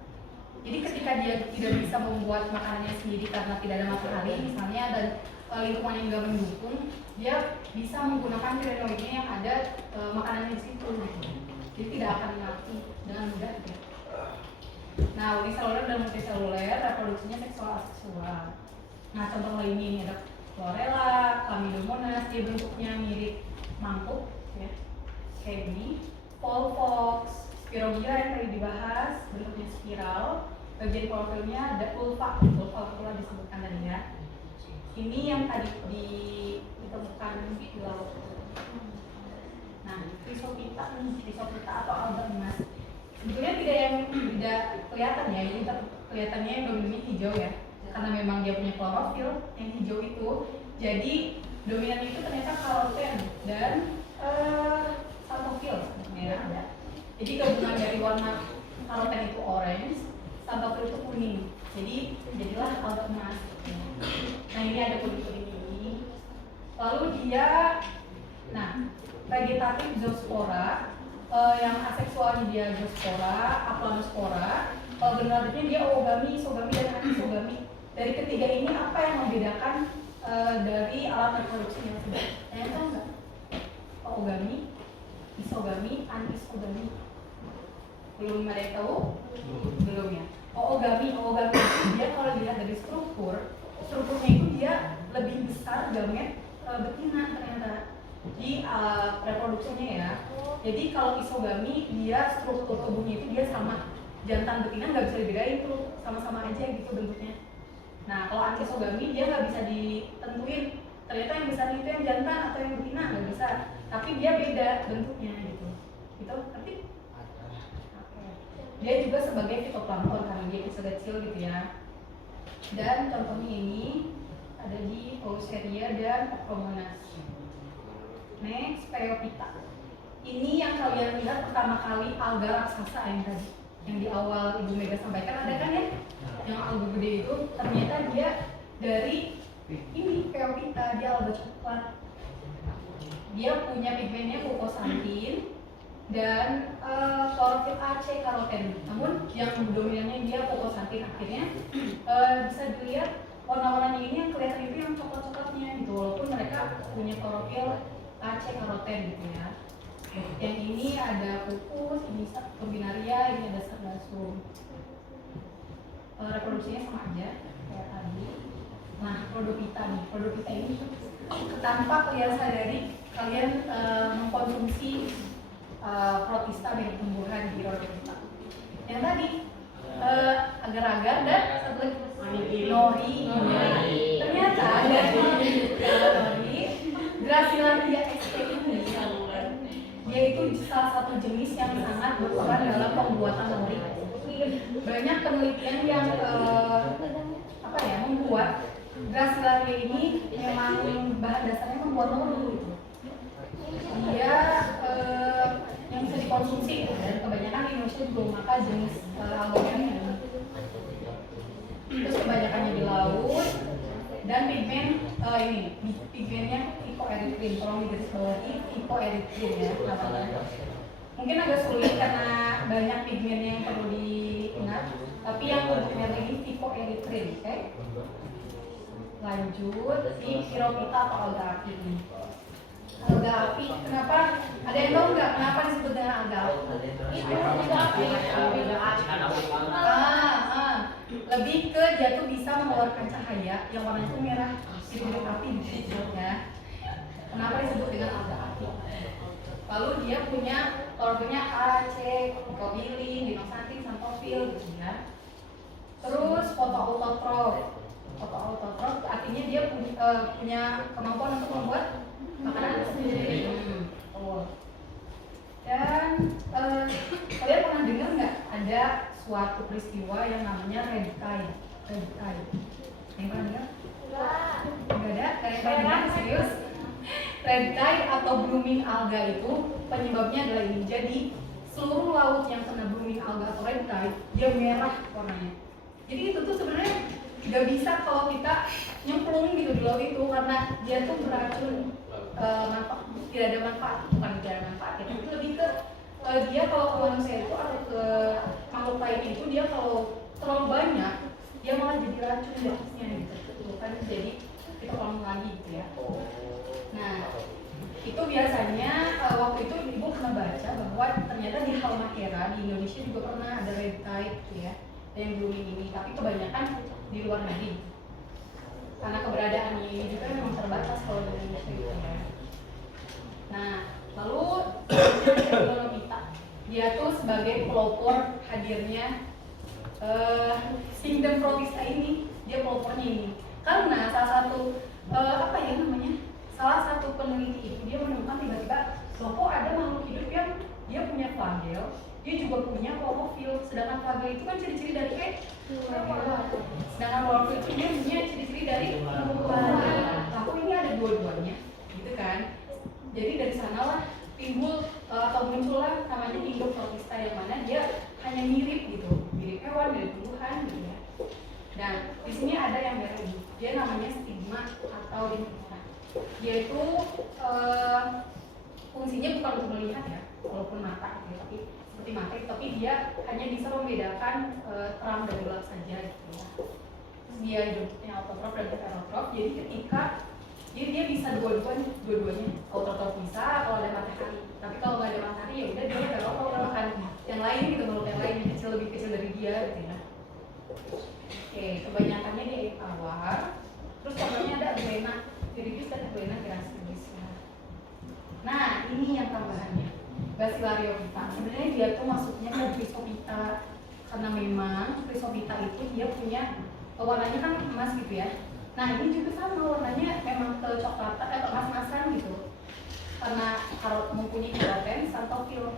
Jadi ketika dia tidak bisa membuat makanannya sendiri karena tidak ada matahari misalnya dan lingkungan yang nggak mendukung, dia bisa menggunakan pirenoidnya yang ada makanannya di situ gitu. Jadi tidak akan mati dengan mudah ya. Nah, uniseluler dan multiseluler reproduksinya seksual aseksual. Nah, contoh lainnya ini ada chlorella, chlamydomonas, dia bentuknya mirip mangkuk ya. Kayak gini. Volvox, Spirogyra yang tadi dibahas, bentuknya spiral. Bagian klorofilnya ada ulva itulah disebutkan tadi ya. Ini yang tadi ditemukan di laut. Nah, Chrysophyta atau alga emas. Sebetulnya tidak kelihatan ya, ini kelihatannya yang dominan hijau ya, karena memang dia punya klorofil yang hijau itu. Jadi dominan itu ternyata karoten dan xanthophyll merah ya. Jadi gabungan dari warna karoten itu orange, xanthophyll itu kuning. Jadi jadilah alga emas. Nah, ini ada kuning-kuning ini. Lalu dia, vegetatif zoospora. Yang aseksualnya dia zoospora, aplanospora. Kalau generalisnya dia oogami, isogami, dan anisogami. Dari ketiga ini apa yang membedakan dari alat reproduksi yang sudah? Kalian tahu nggak? Oogami, isogami, anisogami. Belum ada yang tahu? Belum ya. Oogami itu dia kalau dilihat dari strukturnya itu dia lebih besar gamet betina ternyata di reproduksinya ya. Jadi kalau isogami dia struktur tubuhnya itu dia sama, jantan betina nggak bisa dibedain tuh, sama-sama aja gitu bentuknya. Nah, kalau anisogami dia nggak bisa ditentuin ternyata yang besar itu yang jantan atau yang betina, nggak bisa, tapi dia beda bentuknya gitu. Tapi dia juga sebagai fitoplankton karena dia kecil-kecil gitu ya. Dan contohnya ini ada di Pauseria dan Acromonas. Next, Phaeophyta. Ini yang kalian lihat pertama kali alga raksasa yang tadi, yang di awal Ibu Mega sampaikan, ada kan ya? Yang alga gede itu ternyata dia dari ini Phaeophyta, dia alga coklat. Dia punya pigmennya fucoxanthin dan klorofil A, C, karoten. Namun yang dominannya dia fucoxanthin. Akhirnya bisa dilihat warna-warnanya ini yang kelihatan itu yang coklat-coklatnya gitu, walaupun mereka punya klorofil AC karoten gitu ya. Yang ini ada pupus, ini turbinaria, ini ada sargassum. Reproduksinya sama aja kayak tadi. Nah, Rhodophyta nih, Rhodophyta ini tanpa kalian sadari kalian mengkonsumsi protista dari tumbuhan di Rhodophyta. Yang tadi agar-agar dan satu lagi nori. Ternyata nori Gracilaria sp ini yaitu salah satu jenis yang sangat berperan dalam pembuatan nori. Banyak penelitian yang membuat Gracilaria ini memang bahan dasarnya membuat nori gitu. Dia yang bisa dikonsumsi dan kebanyakan di Indonesia belum makan jenis algoritma. Terus kebanyakannya di laut dan pigmen pigmennya phycoerythrin. Tolong digarisbawahi phycoerythrin ya namanya. Mungkin agak sulit karena banyak pigmennya yang perlu diingat, tapi yang untuk merah ini phycoerythrin, oke? Lanjut di Chirophyta atau alga api ini. Alga api, kenapa? Ada yang tahu nggak kenapa disebut dengan alga api? Itu alga api. Lebih ke dia tuh bisa mengeluarkan cahaya yang warnanya itu merah, mirip api gitu ya. Kenapa disebut dengan alga api? Lalu dia punya klorofilnya A, C, glycobilin, dinoxantin, xanthophyll gitu ya. Terus fotoautotrof. Fotoautotrof artinya dia punya kemampuan untuk membuat makanan sendiri. Dan kalian pernah dengar nggak ada suatu peristiwa yang namanya red tide? Red tide. Yang pernah dengar? Nggak ada. Kalian pernah dengar serius? Red tide atau blooming alga itu penyebabnya adalah ini. Jadi seluruh laut yang kena blooming alga atau red tide dia merah warnanya. Jadi itu tuh sebenarnya nggak bisa kalau kita nyemplung gitu di laut itu karena dia tuh beracun. Tidak ada manfaat, bukan tidak ada manfaat ya, tapi lebih ke dia kalau ke manusia itu atau ke makhluk lain itu dia kalau terlalu banyak dia malah jadi racun jenisnya gitu kan, jadi kita ulang lagi gitu ya. Nah itu biasanya waktu itu ibu pernah baca bahwa ternyata di Halmahera di Indonesia juga pernah ada red tide gitu ya, yang blooming ini, tapi kebanyakan di luar negeri karena keberadaannya ini juga memang terbatas kalau di Indonesia gitu ya. Nah, lalu Rhodophyta dia tuh sebagai pelopor hadirnya kingdom protista ini, dia pelopornya ini karena salah satu salah satu peneliti itu dia menemukan tiba-tiba kok ada makhluk hidup yang dia punya flagel, dia juga punya klorofil, sedangkan flagel itu kan ciri-ciri dari sedangkan klorofil itu dia punya ciri-ciri dari aku ini ada dua-duanya gitu kan. Jadi dari sanalah timbul atau muncullah namanya kingdom protista yang mana dia hanya mirip gitu, mirip hewan, mirip tumbuhan gitu ya. Dan di sini ada yang merah ini, dia namanya stigma atau dimorfa. Dia itu fungsinya bukan untuk melihat ya, walaupun mata gitu, tapi seperti mata, tapi dia hanya bisa membedakan terang dan gelap saja gitu ya. Terus dia hidupnya autotrof dan heterotrof, jadi ketika dia bisa dua-duanya autotrof bisa kalau ada matahari, tapi kalau nggak ada matahari ya udah dia heterotrof makan yang lain gitu, makhluk yang lain yang kecil lebih kecil dari dia gitu ya. Oke, kebanyakannya di air tawar, terus contohnya ada Glena viridis dan Glena gracilus. Nah ini yang tambahannya Bacillariophyta. Sebenarnya dia tuh masuknya ke Chrysophyta karena memang Chrysophyta itu dia punya warnanya kan emas gitu ya. Nah ini juga sama warnanya memang kecoklatan, emas-emasan gitu karena mempunyai karoten xanthophyll.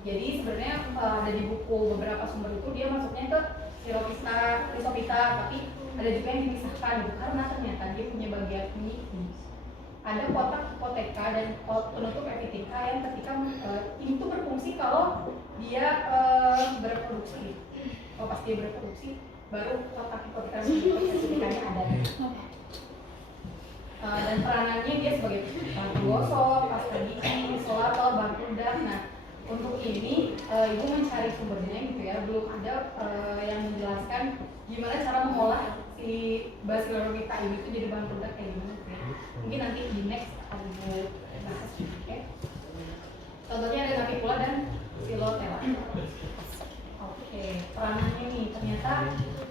Jadi sebenarnya ada di buku beberapa sumber itu dia masuknya ke Chrysophyta, tapi ada juga yang dipisahkan gitu karena ternyata dia punya bagian unik. Ada kotak hipoteka dan penutup epitika yang ketika ini tuh berfungsi kalau dia berproduksi. Kalau pas dia berproduksi baru kotak hipoteka dan epitikanya ada. Dan peranannya dia sebagai gosok, pasta gigi, solatol, bahan peledak. Nah untuk ini ibu mencari sumbernya gitu ya, belum ada yang menjelaskan gimana cara mengolah si si Basilorophyta ini tuh jadi bahan produk kayak gimana sih? Mungkin nanti di next aku bahas, oke? Contohnya ada Navicula dan Silotella. Oke, peranannya nih ternyata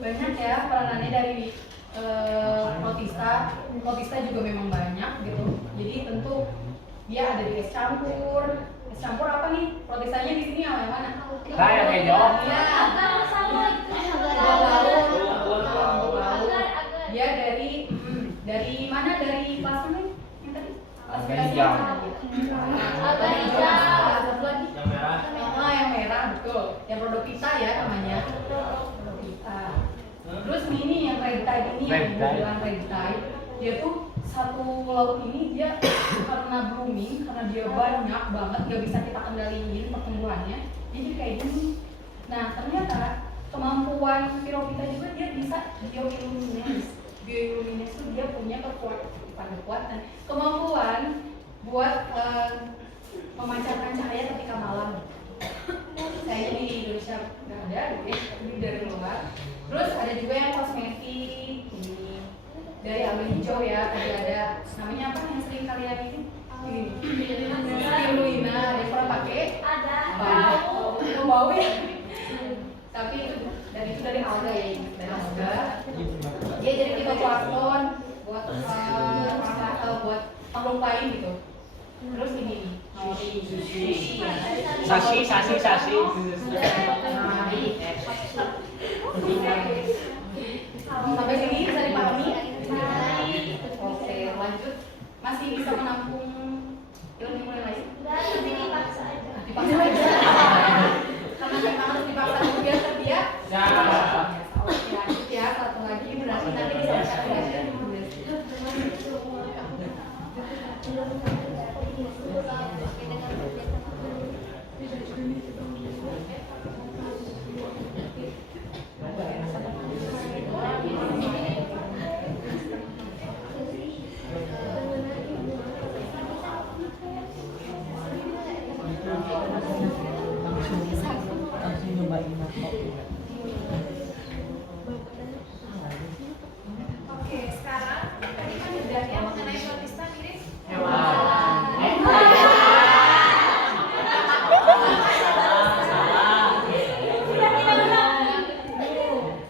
banyak ya peranannya dari protista. Protista juga memang banyak gitu. Jadi tentu dia ada di es campur. Es campur apa nih? Protistanya di sini yang mana? Saya hijau. Ya. Dia dari mana? Dari plasma yang tadi? Agak hijau. Agak hijau. Satu lagi. Yang merah. Yang merah betul. Yang Rhodophyta ya namanya. Rhodophyta. Terus ini yang red tide ini yang bilang red tide, dia tuh satu laut ini dia karena blooming, karena dia banyak banget, gak bisa kita kendaliin pertumbuhannya, jadi kayak gini. Nah ternyata kemampuan Pyrrhophyta juga dia bisa bioluminescence. Bioluminescence itu dia punya kekuatan, kemampuan buat memancarkan cahaya ketika malam. Saya di Indonesia nggak ada, tapi dari luar. Terus ada juga yang kosmetik ini dari alga hijau ya, tadi ada namanya apa yang sering kalian ini? Spirulina, ada yang pernah pakai? Ada. Bau ya. Tapi dan itu dari alga ya, dari alga. Dia jadi fitoplankton buat buat makhluk lain gitu. Terus ini Sasi. Sampai sini bisa dipahami? Oke, lanjut. Masih bisa menampung ilmu lain? Tapi dipaksa aja. Dipaksa aja. Karena memang harus dipaksa biar dia. Oke, lanjut ya. Satu lagi berarti nanti disampaikan belajar. Oke, sekarang tadi kan udah ya mengenai protista mirip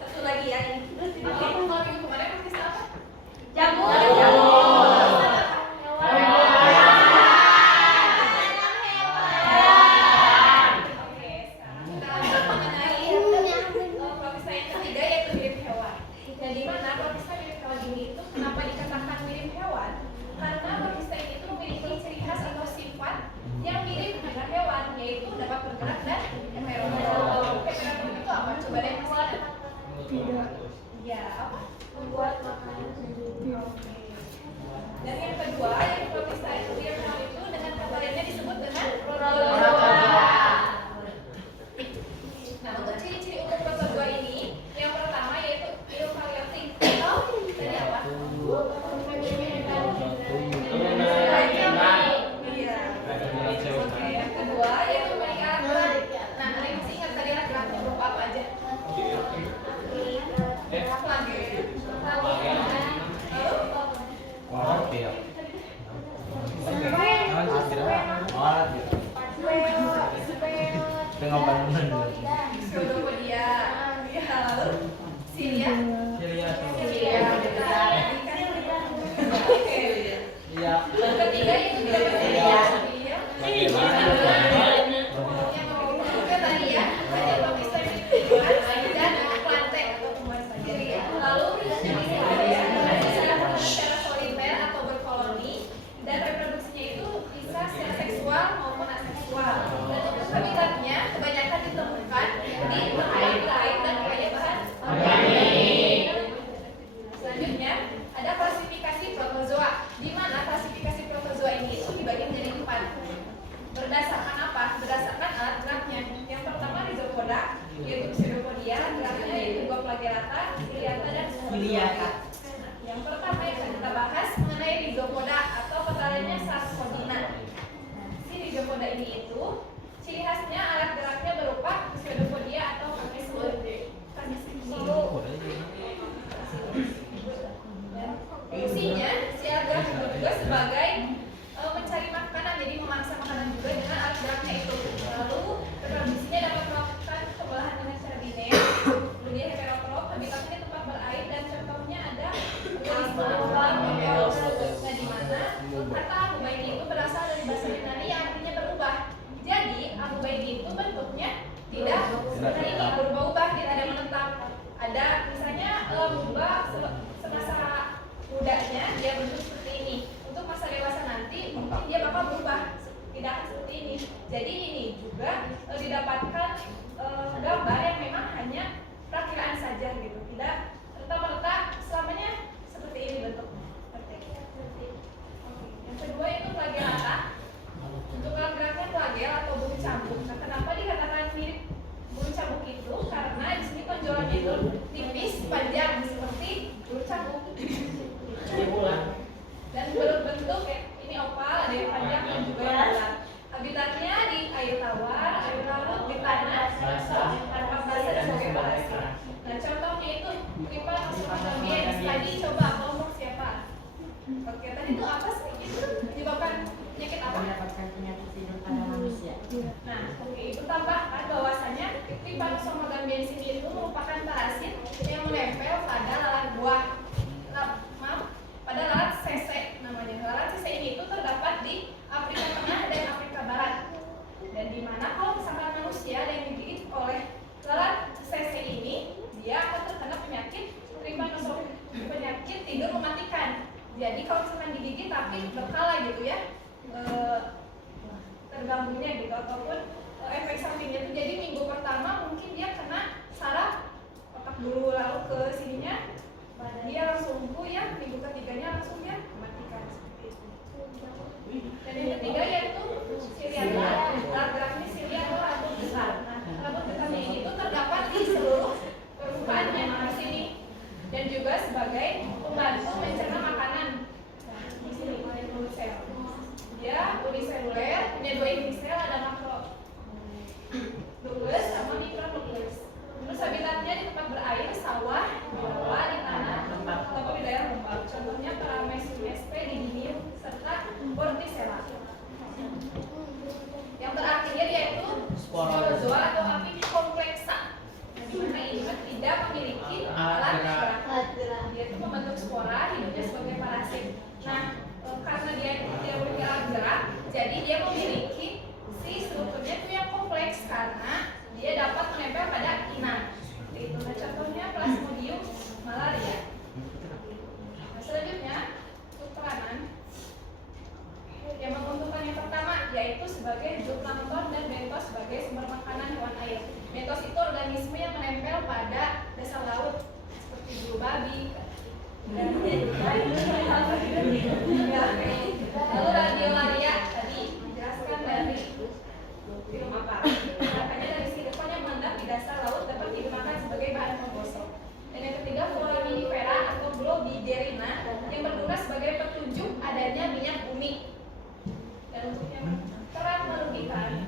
Satu lagi ya ini. Oke, kalau minggu kemarin protista apa? Jamur. Oke, sekarang kita lanjut mengenai protista yang ketiga yaitu mirip hewan. Dan di mana protista mirip hewan ini itu kenapa dikatakan mirip hewan? Karena protista ini itu memiliki ciri khas atau sifat yang mirip dengan hewan, yaitu dapat bergerak dan heteronom. Heteronom itu apa? Coba deh masih ingat? Tidak. Ya, apa? Membuat makanan sendiri. Oke. Dan yang kedua, yang protista itu mirip hewan itu dengan kata lainnya disebut dengan protozoa. Nah, untuk ciri-ciri umum protozoa ini, yang pertama yaitu eukaryotik. Tadi apa? Iya. Oke, yang kedua yaitu memiliki alat gerak. Nah, kalian masih ingat tadi alat geraknya berupa apa aja? Pseudopodia. Ya, lalu Silia. Yang ketiga itu tidak bersedia. Yang kedua tadi ya, ada protista mirip dan planten atau tumbuhan saja. Lalu secara soliter atau berkoloni dan reproduksinya itu bisa secara seksual maupun aseksual. Dan untuk habitatnya kebanyakan ditemukan di tempat lain dan kaya bahan organik. Selanjutnya ada klasifikasi protozoa, di mana klasifikasi sebagai mencari makanan, jadi memangsa makanan juga dengan alat geraknya itu. Lalu reproduksinya dapat melakukan pembelahan dengan cara biner, kemudian heterotrop, habitatnya di tempat berair, dan contohnya ada organisme alam atau nah, di mana kata amoeba itu berasal dari bahasa Yunani yang artinya berubah. Jadi amoeba itu bentuknya tidak seperti ini, berubah-ubah, tidak ada menetap. Ada misalnya amoeba semasa mudanya dia bentuk seperti ini. Untuk masa dewasa nanti mungkin dia bakal berubah, tidak akan seperti ini. Jadi ini juga didapatkan gambar yang memang hanya perakiraan saja gitu, tidak serta-merta selamanya seperti ini bentuknya. Oke. Yang kedua itu flagellata. Untuk alat geraknya flagel atau burung cambuk. Nah, kenapa dikatakan mirip burung cambuk itu? Karena di sini tonjolannya itu tipis, panjang seperti burung cambuk. Dan berbentuk kayak ini oval, ada yang panjang dan juga yang bulat. Habitatnya di air tawar, air laut, di tanah, tanpa basah dan sebagai parasit. Nah, contohnya itu Trypanosoma tadi coba kelompok siapa? Oke, tadi itu apa sih? Itu menyebabkan penyakit apa? Mendapatkan penyakit tidur pada manusia. Nah, oke, itu tambahkan bahwasanya Trypanosoma itu merupakan parasit yang menempel pada lalat buah. Pada lalat sese namanya. Lalat sese ini itu terdapat di Afrika Tengah dan Afrika Barat. Dan di mana kalau misalkan manusia yang digigit oleh lalat sese ini, dia akan terkena penyakit Trypanosoma, penyakit tidur mematikan. Jadi kalau misalkan digigit tapi berkala gitu ya, terganggunya gitu ataupun efek sampingnya itu. Jadi minggu pertama mungkin dia kena saraf otak dulu, lalu ke sininya dia langsung lumpuh ya, minggu ketiganya langsung ya mematikan seperti itu. Dan yang ketiga yaitu siliata, alat geraknya silia atau rambut besar. Nah, rambut besarnya ini tuh terdapat di seluruh permukaannya di sini dan juga sebagai pembantu mencerna makanan. Di sini unisel. Dia uniseluler, punya dua inti sel, ada makronukleus sama mikronukleus. Terus habitatnya di tempat berair, sawah, bawah, di tanah, atau di daerah lembab. Contohnya Paramecium sp, Didinium, serta Vorticella. Yang terakhir yaitu sporozoa atau api kompleksa. Di mana ini tidak memiliki alat gerak. Dia itu membentuk spora, hidupnya sebagai parasit. Nah, karena dia tidak memiliki alat gerak, jadi dia memiliki si strukturnya itu yang kompleks karena dia dapat menempel pada inang. Itu nah, contohnya Plasmodium malaria. Nah, selanjutnya untuk peranan yang menguntungkan yang pertama yaitu sebagai zooplankton dan bentos sebagai sumber makanan hewan air. Bentos itu organisme yang menempel pada dasar laut seperti bulu babi. Lalu radiolaria tadi menjelaskan dari film apa? Makanya dari silikon yang mengendap di dasar laut dapat digunakan sebagai bahan penggosok. Dan yang ketiga foraminifera atau Globigerina yang berguna sebagai petunjuk adanya minyak bumi. Dan untuk yang kerap merugikan,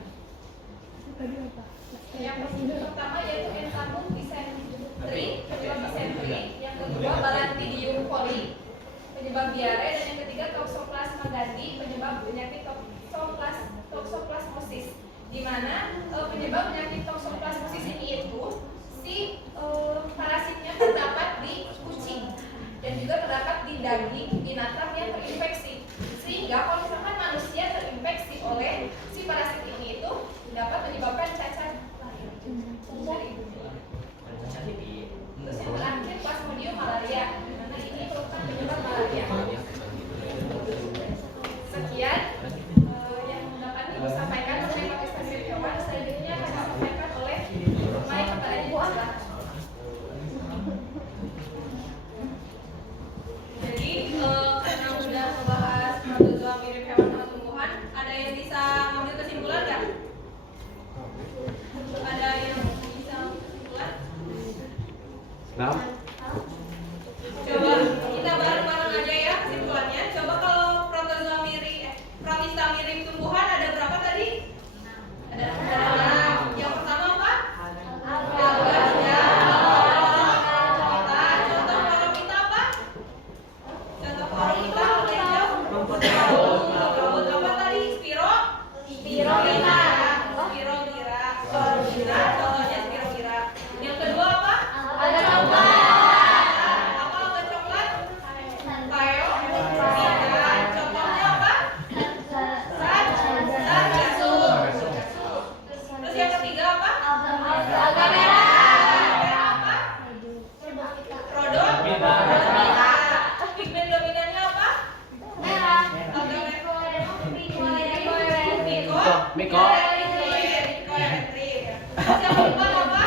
yang pertama yaitu Entamus dysentery, penyebab dysentery. Yang kedua Balantidium coli, penyebab diare. Dan yang ketiga Toxoplasma gondii, penyebab penyakit toxoplasmosis. Di mana penyebab penyakit toxoplasmosis ini itu si parasitnya terdapat di kucing dan juga terdapat di daging binatang yang terinfeksi. Sehingga kalau misalkan manusia terinfeksi oleh si parasit ini itu dapat menyebabkan cacat lahir dari ibu. Terus yang terakhir Plasmodium malaria, di mana ini merupakan penyebab malaria. Sekian yang dapat disampaikan mengenai kontestasi hewan. Selanjutnya akan disampaikan oleh Mai kepada Ibu Allah. Jadi karena Miko. Miko yang entry ya. Terus yang keempat apa?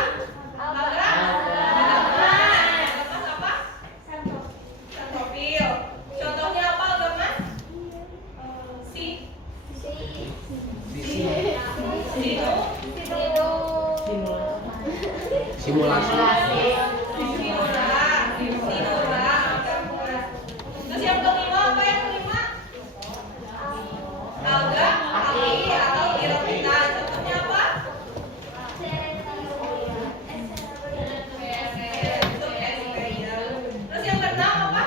Alga. Lepas apa? Santrofil. Contohnya apa alga mas? Simulasi. Terus yang kelima apa yang kelima? Alga, algi atau girofita. Contohnya apa? Terus yang keenam apa?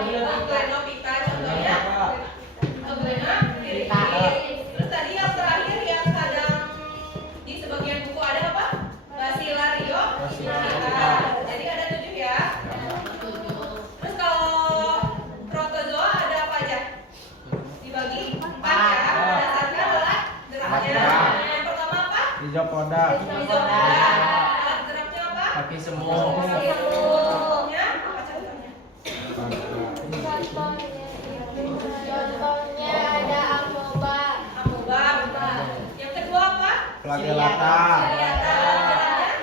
Glenopita. Contohnya terus tadi yang terakhir yang kadang di sebagian buku ada apa? Basilario. Jadi ada 7 ya. Terus kalau protozoa ada apa aja? Dibagi 4 ya. Berdasarkan alat geraknya. Yang pertama apa? Izopoda. Alat geraknya apa? Kaki semut. Contohnya apa contohnya? Contohnya ada amoeba. Amoeba, benar. Yang kedua apa? Flagellata. Ciliata. Geraknya?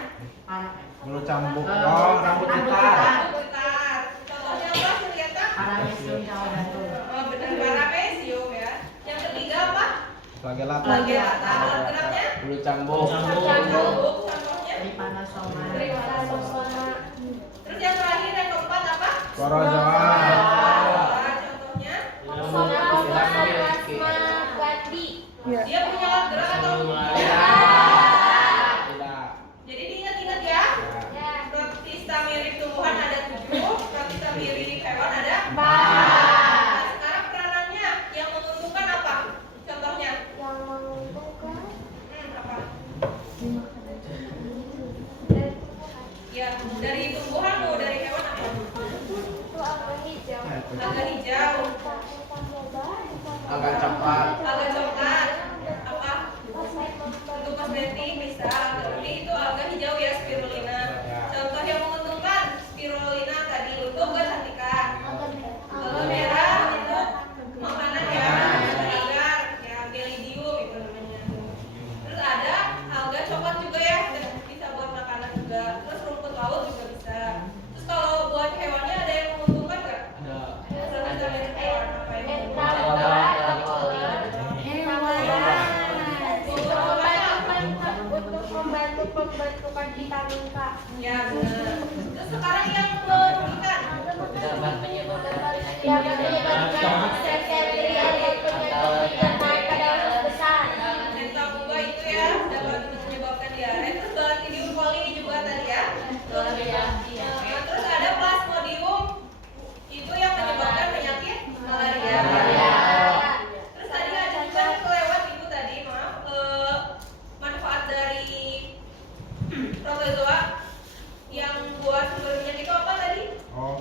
Bulu cambuk. Oh, rambut gitar. Rambut gitar. Contohnya apa Ciliata? Oh, benar, paramecium ya. Yang ketiga apa? Flagellata. Flagellata. Alat geraknya? Bulu cambuk. Cambuk. Contohnya? Terus yang terakhir yang keempat apa? Porozoa. Contohnya? Plasma gandhi. Dia punya alat gerak atau? Tidak. Jadi diingat-ingat ya. Protista mirip tumbuhan ada 7, protista mirip hewan ada 4. Nah, sekarang peranannya yang menguntungkan apa? Contohnya? Yang menguntungkan Apa? Ya, dari tumbuhan atau dari hewan apa? itu agak hijau. Agak hijau, Agak cepat. agak coklat. Apa? Untuk kosmetik bisa, tapi itu agak hijau ya, spirulina. Contoh yang menguntungkan spirulina tadi untuk kecantikan. Agak merah untuk makanan ya, agar ya gelidium itu namanya. Terus ada alga coklat juga ya, bisa buat makanan juga. Terus rumput laut juga bisa. Terus kalau buat hewannya ada yang menguntungkan nggak? Protista mirip hewan apa yang menguntungkan? Untuk membantu pembentukan vitamin K. Ya benar. Terus sekarang yang merugikan. Dapat menyebabkan Yang menyebabkan sel-sel yang punya naik pada usus besar. Sentabuba itu ya dapat menyebabkan diare. Terus Bacillium coli juga tadi ya. Terus ada Plasmodium itu yang menyebabkan penyakit malaria. Terus tadi ada juga nih kelewat ibu tadi maaf manfaat dari protozoa yang buat sumber minyak itu apa tadi? Oh.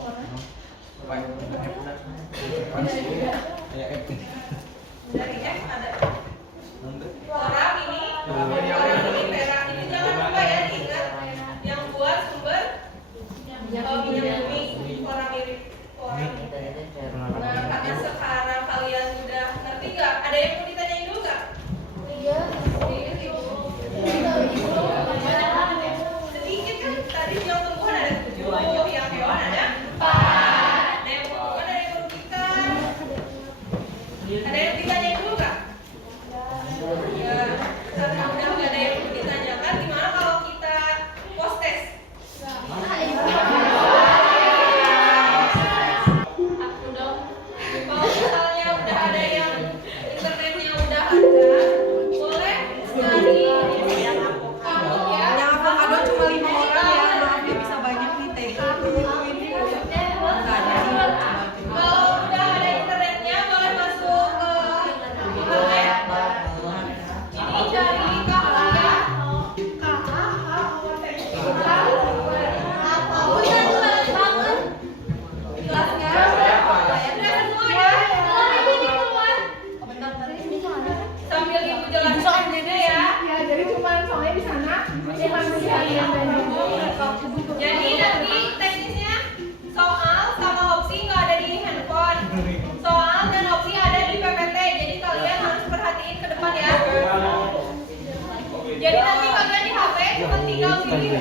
Dari F ada orang ini perak ini jangan lupa ya diingat yang buat sumber minyak bumi orang mirip orang. Nah karena sekarang kalian sudah ngerti nggak? Ada yang mau ditanyain dulu nggak? Iya. Sedikit kan tadi yang tumbuhan ada 7, yang hewan ada 4. Ada yang menguntungkan, ada yang merugikan. Ada yang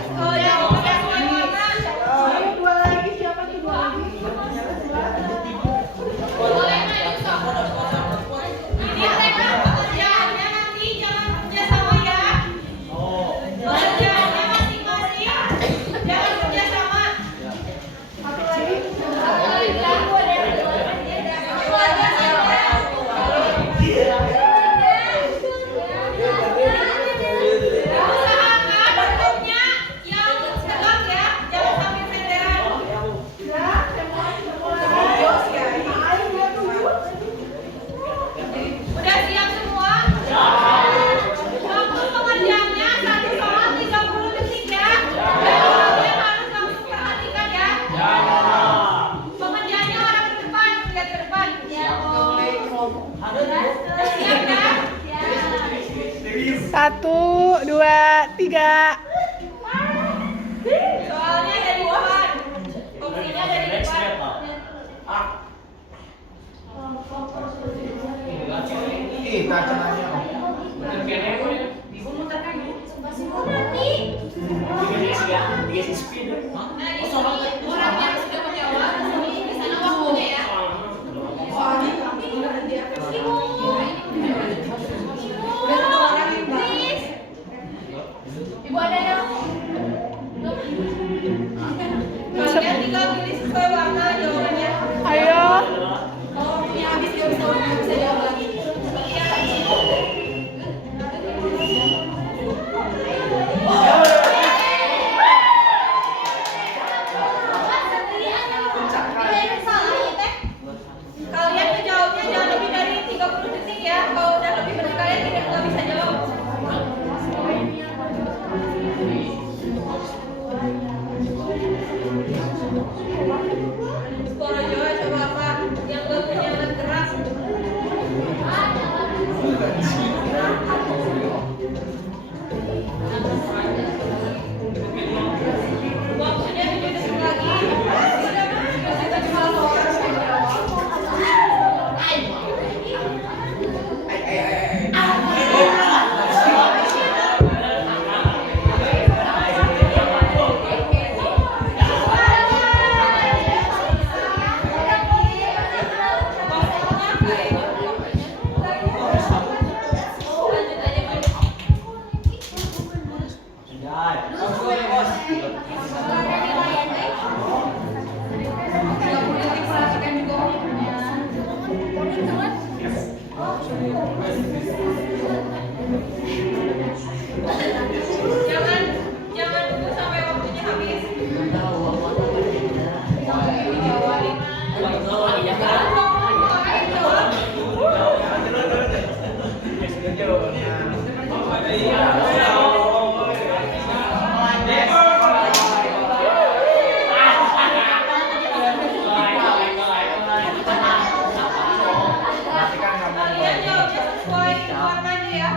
Kalau yang udah sesuai warna. Ayo dua lagi, siapa nih dua lagi? Boleh maju sok. Ini mereka pekerjaannya nanti jangan kerja sama ya. Pekerjaannya masing-masing. Jangan kerja sama. Satu lagi. Usahakan bentuknya yang tegak ya, jangan sampai senderan. Ya, semua. Ayo dia tujuh. Udah siap semua? Waktu pengerjaannya 1 soal 30 detik ya. Jawabannya harus langsung perhatikan ya. Pengerjaannya orang ke depan, lihat ke depan. Siap ya? 1, 2, 3. Soalnya dari depan. Opsinya dari depan. Ih, kacananya om. Orang yang sudah menjawab di sana waktunya ya. Ibu ada dong. Kalian tinggal pilih sesuai warna jawabannya. Ayo. Kalau waktunya habis dia bisa jawab lagi. Kalian menjawabnya jangan lebih dari 30 detik ya. Kalau udah lebih dari kalian nggak bisa jawab. Skoro Jawa coba apa? Yang nggak punya alat gerak. Waktunya 7 detik lagi. Jangan tunggu sampai waktunya habis. Kalian jawabnya sesuai warnanya ya.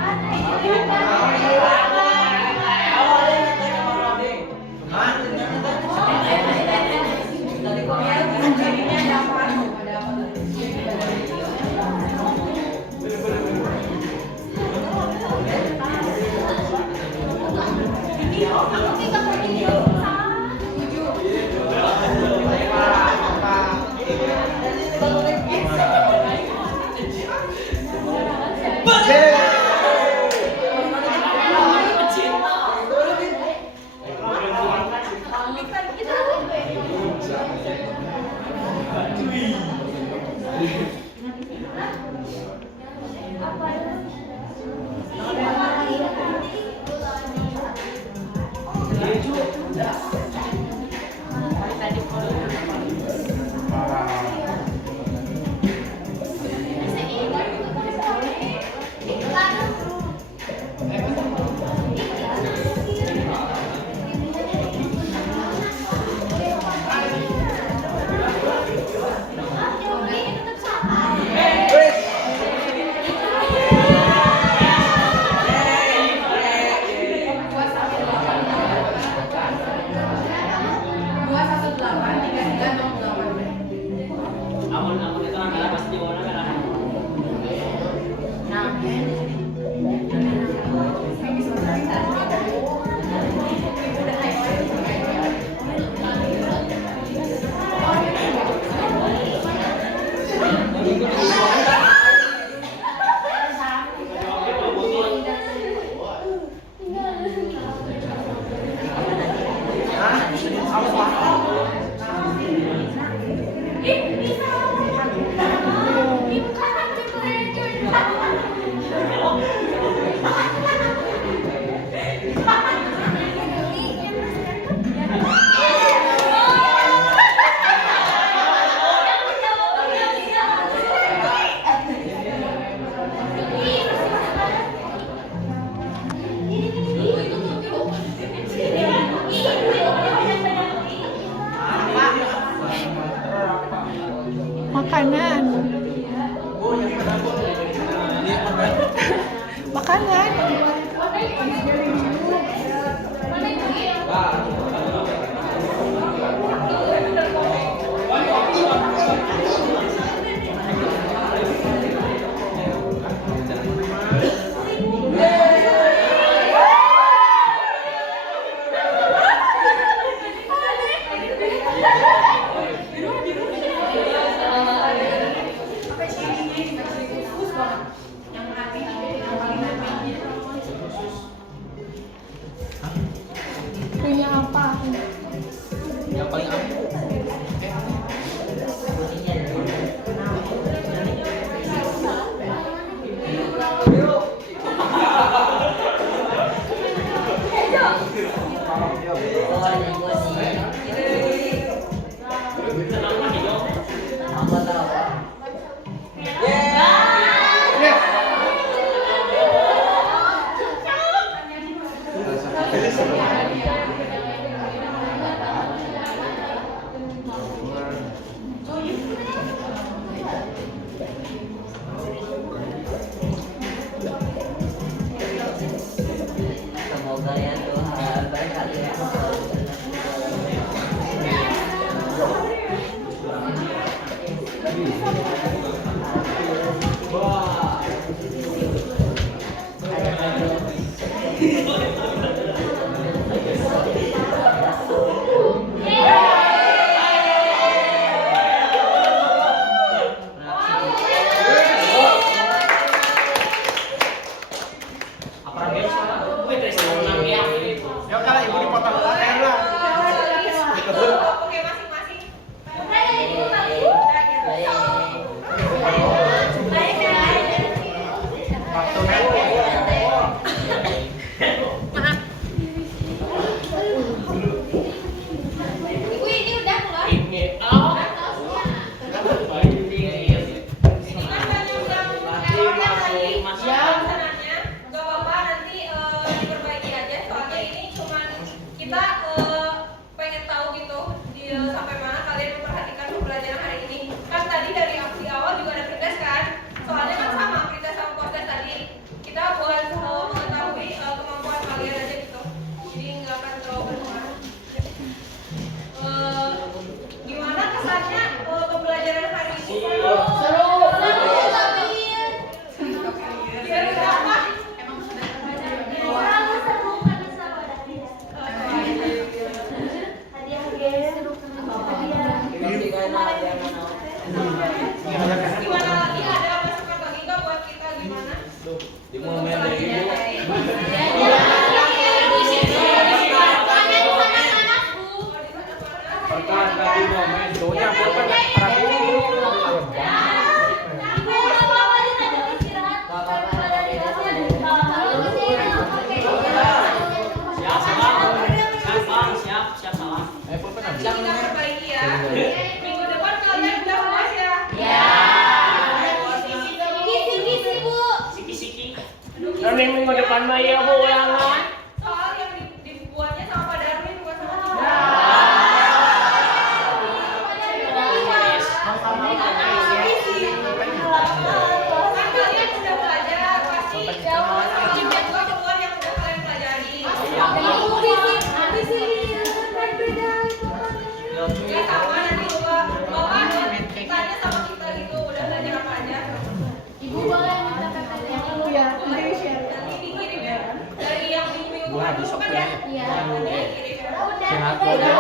makanan. Makanan. Punya apa? Yang paling ampuh. Semoga ya Tuhan berkati aku selalu Ya udah ibu dipotong pakai lah. Oke, masing-masing. Ibu ini udah keluar. Ini Ini kan banyak yang tadi. Pesanannya, gak apa-apa nanti diperbaiki aja. Soalnya ini cuman kita pengen tahu gitu sampai mana kalian memperhatikan pembelajaran hari ini. Kan tadi dari di awal juga ada pretest kan? Soalnya kan sama pretest sama post tadi. Kita buat mengetahui kemampuan kalian aja gitu. Jadi nggak akan terlalu berpengaruh. Gimana kesannya pembelajaran hari ini? Seru. Gimana lagi ada masukan bagi Kak buat kita gimana? di momen dari ibu. Perkan tadi momen doanya bukan siap salah. Kita perbaiki ya. Minggu depan kalian udah puas ya? Kisi-kisi, Bu. Siki-siki. Dan minggu depan mah ya Bu ulangan. Soal yang dibuatnya sama Pak Darwin bukan sama kita. Kan kalian udah belajar, pasti feedback gua keluar yang udah kalian pelajari. Ya sama nanti gua bawa tanya sama kita gitu udah belajar apa aja. Ibu boleh minta katanya dulu ya. Nanti dikirim ya dari yang minggu kemarin dulu kan ya. Iya. Nanti dikirim ya. Udah.